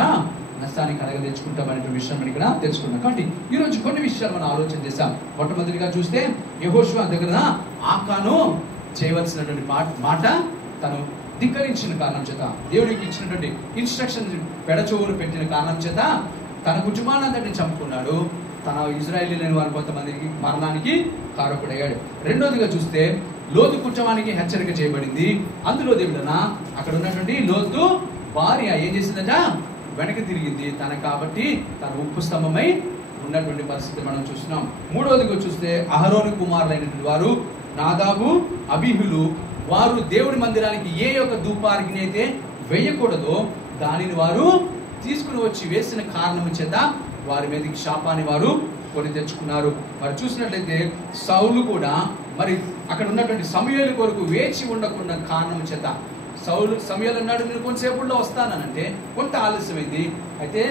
నష్టాన్ని తెచ్చుకుంటామనే విషయం మనం ఇక్కడ తెలుసుకున్నాం. కాబట్టి ఈరోజు కొన్ని విషయాలు మనం ఆలోచన చేస్తాం. మొట్టమొదటిగా చూస్తే యెహోషువ దగ్గర ఆకాను చేయవలసినటువంటి మాట తను ధిక్కరించిన కారణం చేత, దేవుడికి ఇచ్చినటువంటి ఇన్స్ట్రక్షన్ పెడచోవులు పెట్టిన కారణం చేత తన కుటుంబాన్ని అందరినీ చంపుకున్నాడు. తన ఇజ్రాయేలీలైన వారు కొంతమందికి మరణానికి కారకుడయ్యాడు. రెండోదిగా చూస్తే లోతు కుటుంబానికి హెచ్చరిక చేయబడింది. అందులో దేవుడన అక్కడ ఉన్నటువంటి లోతు భార్య ఏం చేసిందట? వెనక్కి తిరిగింది. కాబట్టి తన ఉప్పు స్తంభమై ఉన్నటువంటి పరిస్థితి మనం చూస్తున్నాం. మూడోదిగా చూస్తే అహరోను కుమారులైనటువంటి వారు నాదాబు, అబీహులు, వారు దేవుడి మందిరానికి ఏ యొక్క ధూపార్గిని అయితే వేయకూడదో దానిని వారు తీసుకుని వచ్చి వేసిన కారణం చేత వారి మీదకి శాపాన్ని వారు కొని తెచ్చుకున్నారు. మరి చూసినట్లయితే సౌలు కూడా మరి అక్కడ ఉన్నటువంటి సమూయేలు కొరకు వేచి ఉండకుండా కారణం చేత, సమూయేలు అన్నాడు నేను కొంతసేపులో వస్తానంటే కొంత ఆలస్యమైంది. అయితే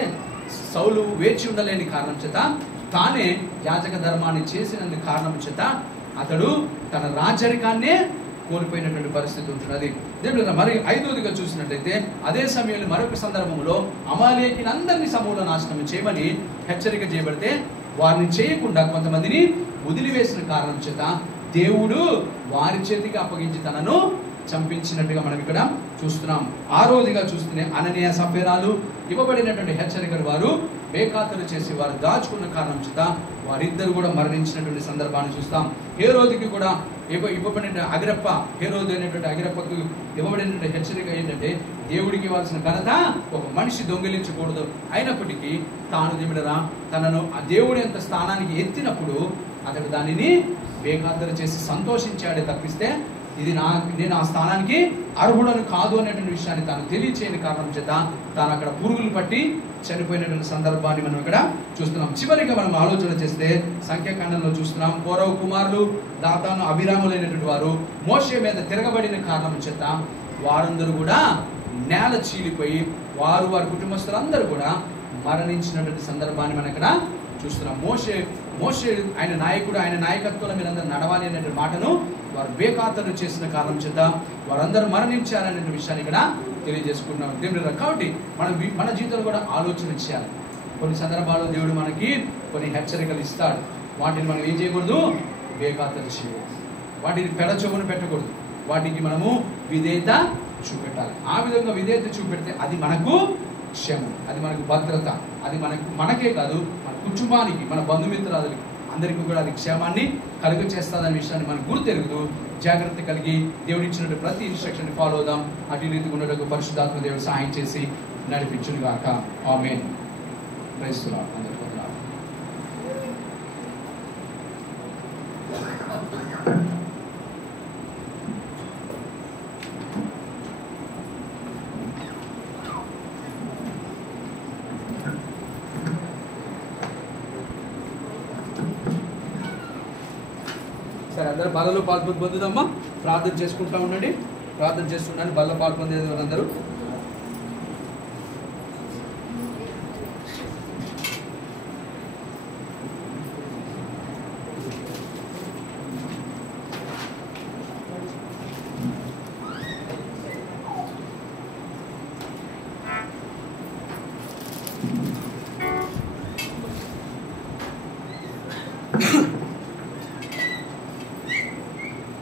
సౌలు వేచి ఉండలేని కారణం చేత, తానే యాజక ధర్మాన్ని చేసిన కారణం చేత అతడు తన రాజరికాన్నే కోల్పోయినటువంటి పరిస్థితి ఉంటున్నది. దేవుడు మరి ఐదోదిగా చూసినట్లయితే అదే సమయంలో మరొక సందర్భంలో అమాలేకీయులందరినీ సమూల నాశనం చేయమని హెచ్చరిక చేయబడితే వారిని చేయకుండా కొంతమందిని వదిలివేసిన కారణం చేత దేవుడు వారి చేతికి అప్పగించి తనను చంపించినట్టుగా మనం ఇక్కడ చూస్తున్నాం. ఆరోదిగా చూస్తూనే అననీయ సఫేరాలు ఇవ్వబడినటువంటి హెచ్చరికలు వారు బేఖాతరు చేసి వారు దాచుకున్న కారణం చేత వారిద్దరు కూడా మరణించినటువంటి సందర్భాన్ని చూస్తాం. హేరోదుకి కూడా ఇవ్వబడిన హేరోదు అనేటువంటి అగ్రప్పకు ఇవ్వబడినటువంటి హెచ్చరిక ఏంటంటే, దేవుడికి ఇవ్వాల్సిన ఘనత ఒక మనిషి దొంగిలించకూడదు. అయినప్పటికీ తాను దేవుడరా తనను ఆ దేవుడి యొక్క స్థానానికి ఎత్తినప్పుడు అతడు దానిని బేఖాతరు చేసి సంతోషించాడే తప్పిస్తే నేను ఆ స్థానానికి అర్హుడను కాదు అనేటువంటి విషయాన్ని తాను తెలియచేయని కారణం చేత తాను అక్కడ పురుగులు పట్టి చనిపోయినటువంటి సందర్భాన్ని మనం ఇక్కడ చూస్తున్నాం. చివరిగా మనం ఆలోచన చేస్తే సంఖ్యాకాండంలో చూస్తున్నాం, కౌరవ కుమారులు దాతాను అభిరాములైనటువంటి వారు మోషే మీద తిరగబడిన కారణం చేత వారందరూ కూడా నేల చీలిపోయి వారి కుటుంబస్తులందరూ కూడా మరణించినటువంటి సందర్భాన్ని మనం ఇక్కడ చూస్తున్నాం. మోషే ఆయన నాయకుడు, ఆయన నాయకత్వంలో మీరందరూ నడవాలి అనే మాటను వారు బేఖాతరు చేసిన కారణం చేత వారందరూ మరణించారనే విషయాన్ని ఇక్కడ తెలియజేసుకుంటున్నాం దేవుడు. కాబట్టి మన జీవితంలో కూడా ఆలోచన చేయాలి. కొన్ని సందర్భాల్లో దేవుడు మనకి కొన్ని హెచ్చరికలు ఇస్తాడు. వాటిని మనం ఏం చేయకూడదు, బేఖాతరు చేయకూడదు, వాటిని పెడచెవును పెట్టకూడదు, వాటికి మనము విధేయత చూపెట్టాలి. ఆ విధంగా విధేయత చూపెడితే అది మనకు క్షేమం, అది మనకు భద్రత, అది మనకే కాదు మన కుటుంబానికి, మన బంధుమిత్రాదులకి అందరికీ కూడా అది క్షేమాన్ని కలుగ చేస్తుందనే విషయాన్ని మనం గుర్తెరుగుతూ జాగ్రత్త కలిగి దేవుడు ఇచ్చినట్టు ప్రతి ఇన్స్ట్రక్షన్ ఫాలో అవుదాం. అటు రీతిగా ఉండటకు పరిశుద్ధాత్మ దేవుడు సహాయం చేసి నడిపించును గాక. ఆమేన్. Praise the lord. అందరికీ వందనాలు. సరే, అందరూ బలలో పాల్పొందుదామా. ప్రార్థన చేసుకుంటా ఉండండి. ప్రార్థన చేస్తుండండి. బలలో పాల్పొందేది వాళ్ళందరూ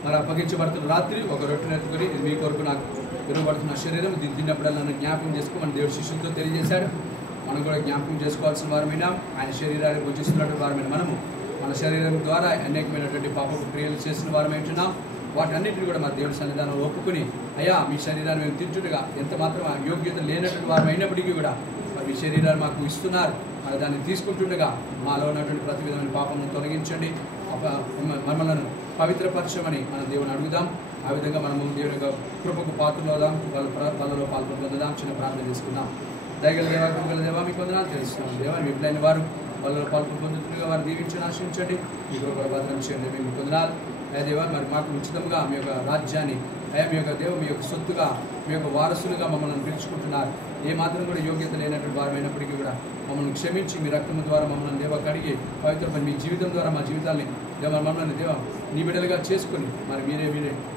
మరి అప్పగించబడుతున్న రాత్రి ఒక రొట్టెను ఎత్తుకొని ఇది మీ కొరకు నాకు వినబడుతున్న శరీరం, దీన్ని తిన్నప్పుడల్లా నన్ను జ్ఞాపకం చేసుకో మన దేవుడు శిష్యులతో తెలియజేశాడు. మనం కూడా జ్ఞాపకం చేసుకోవాల్సిన వారమైనా, ఆయన శరీరాన్ని భుజిస్తున్నటువంటి వారమైన మనము మన శరీరం ద్వారా అనేకమైనటువంటి పాపపు క్రియలు చేసిన వారమైంటున్నాం. వాటన్నిటిని కూడా మన దేవుడి సన్నిధానం ఒప్పుకొని, అయ్యా మీ శరీరాన్ని మేము తింటుండగా ఎంత మాత్రం యోగ్యత లేనటువంటి వారం అయినప్పటికీ కూడా మరి మీ శరీరాన్ని మాకు ఇస్తున్నారు. మరి దాన్ని తీసుకుంటుండగా మాలో ఉన్నటువంటి ప్రతి విధమైన పాపమును తొలగించండి, మనలను పవిత్రపరచమని మన దేవుని అడుగుదాం. ఆ విధంగా మనము దేవుని యొక్క కృపకు పాత్రలు అవుదాం, వాళ్ళలో పాల్పొందుదాం. చిన్న ప్రార్థన చేసుకుందాం. దయగల దేవా, కృపగల దేవా, మీకు వందనాలు తెలుస్తున్నాం. దేవా, విపులైన వారు వాళ్ళలో పాల్పొందుతుండగా వారు దీవించి ఆశించండి. మీ కృప భద్రం చేయండి. మీకు వందనాలు. అయ్యా దేవా, మరి మాకు ఉచితంగా మీ యొక్క రాజ్యాన్ని, అయ్యా మీ యొక్క దేవ, మీ యొక్క సొత్తుగా, మీ యొక్క వారసులుగా మమ్మల్ని పిలుచుకుంటున్నారు. ఏ మాత్రం కూడా యోగ్యత లేనటువంటి వారమైనప్పటికీ కూడా మమ్మల్ని క్షమించి మీ రక్తం ద్వారా మమ్మల్ని దేవ కడిగి పవిత్రమైన మీ జీవితం ద్వారా మా జీవితాన్ని దేవ మమ్మల్ని దేవ నీ బిడ్డలుగా చేసుకుని మరి మీరే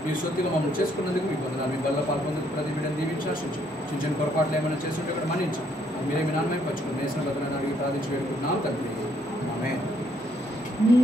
మీ సొత్తుగా మమ్మల్ని చేసుకున్నందుకు మీకు వందనాలు. మీ బల్ల పాల్పొందుకు ప్రతి బిడ్డను దీవించి ఆశించు. చిన్న చిన్న పొరపాట్లు ఏమైనా చేస్తుంటే కూడా మన్నించు. మీరే మీ నాన్నమే పచ్చుకుని నేసిన బద్దలను అడిగి ప్రార్థించి వేడుకుంటున్నాం తండ్రి. ఆమేన్. నీ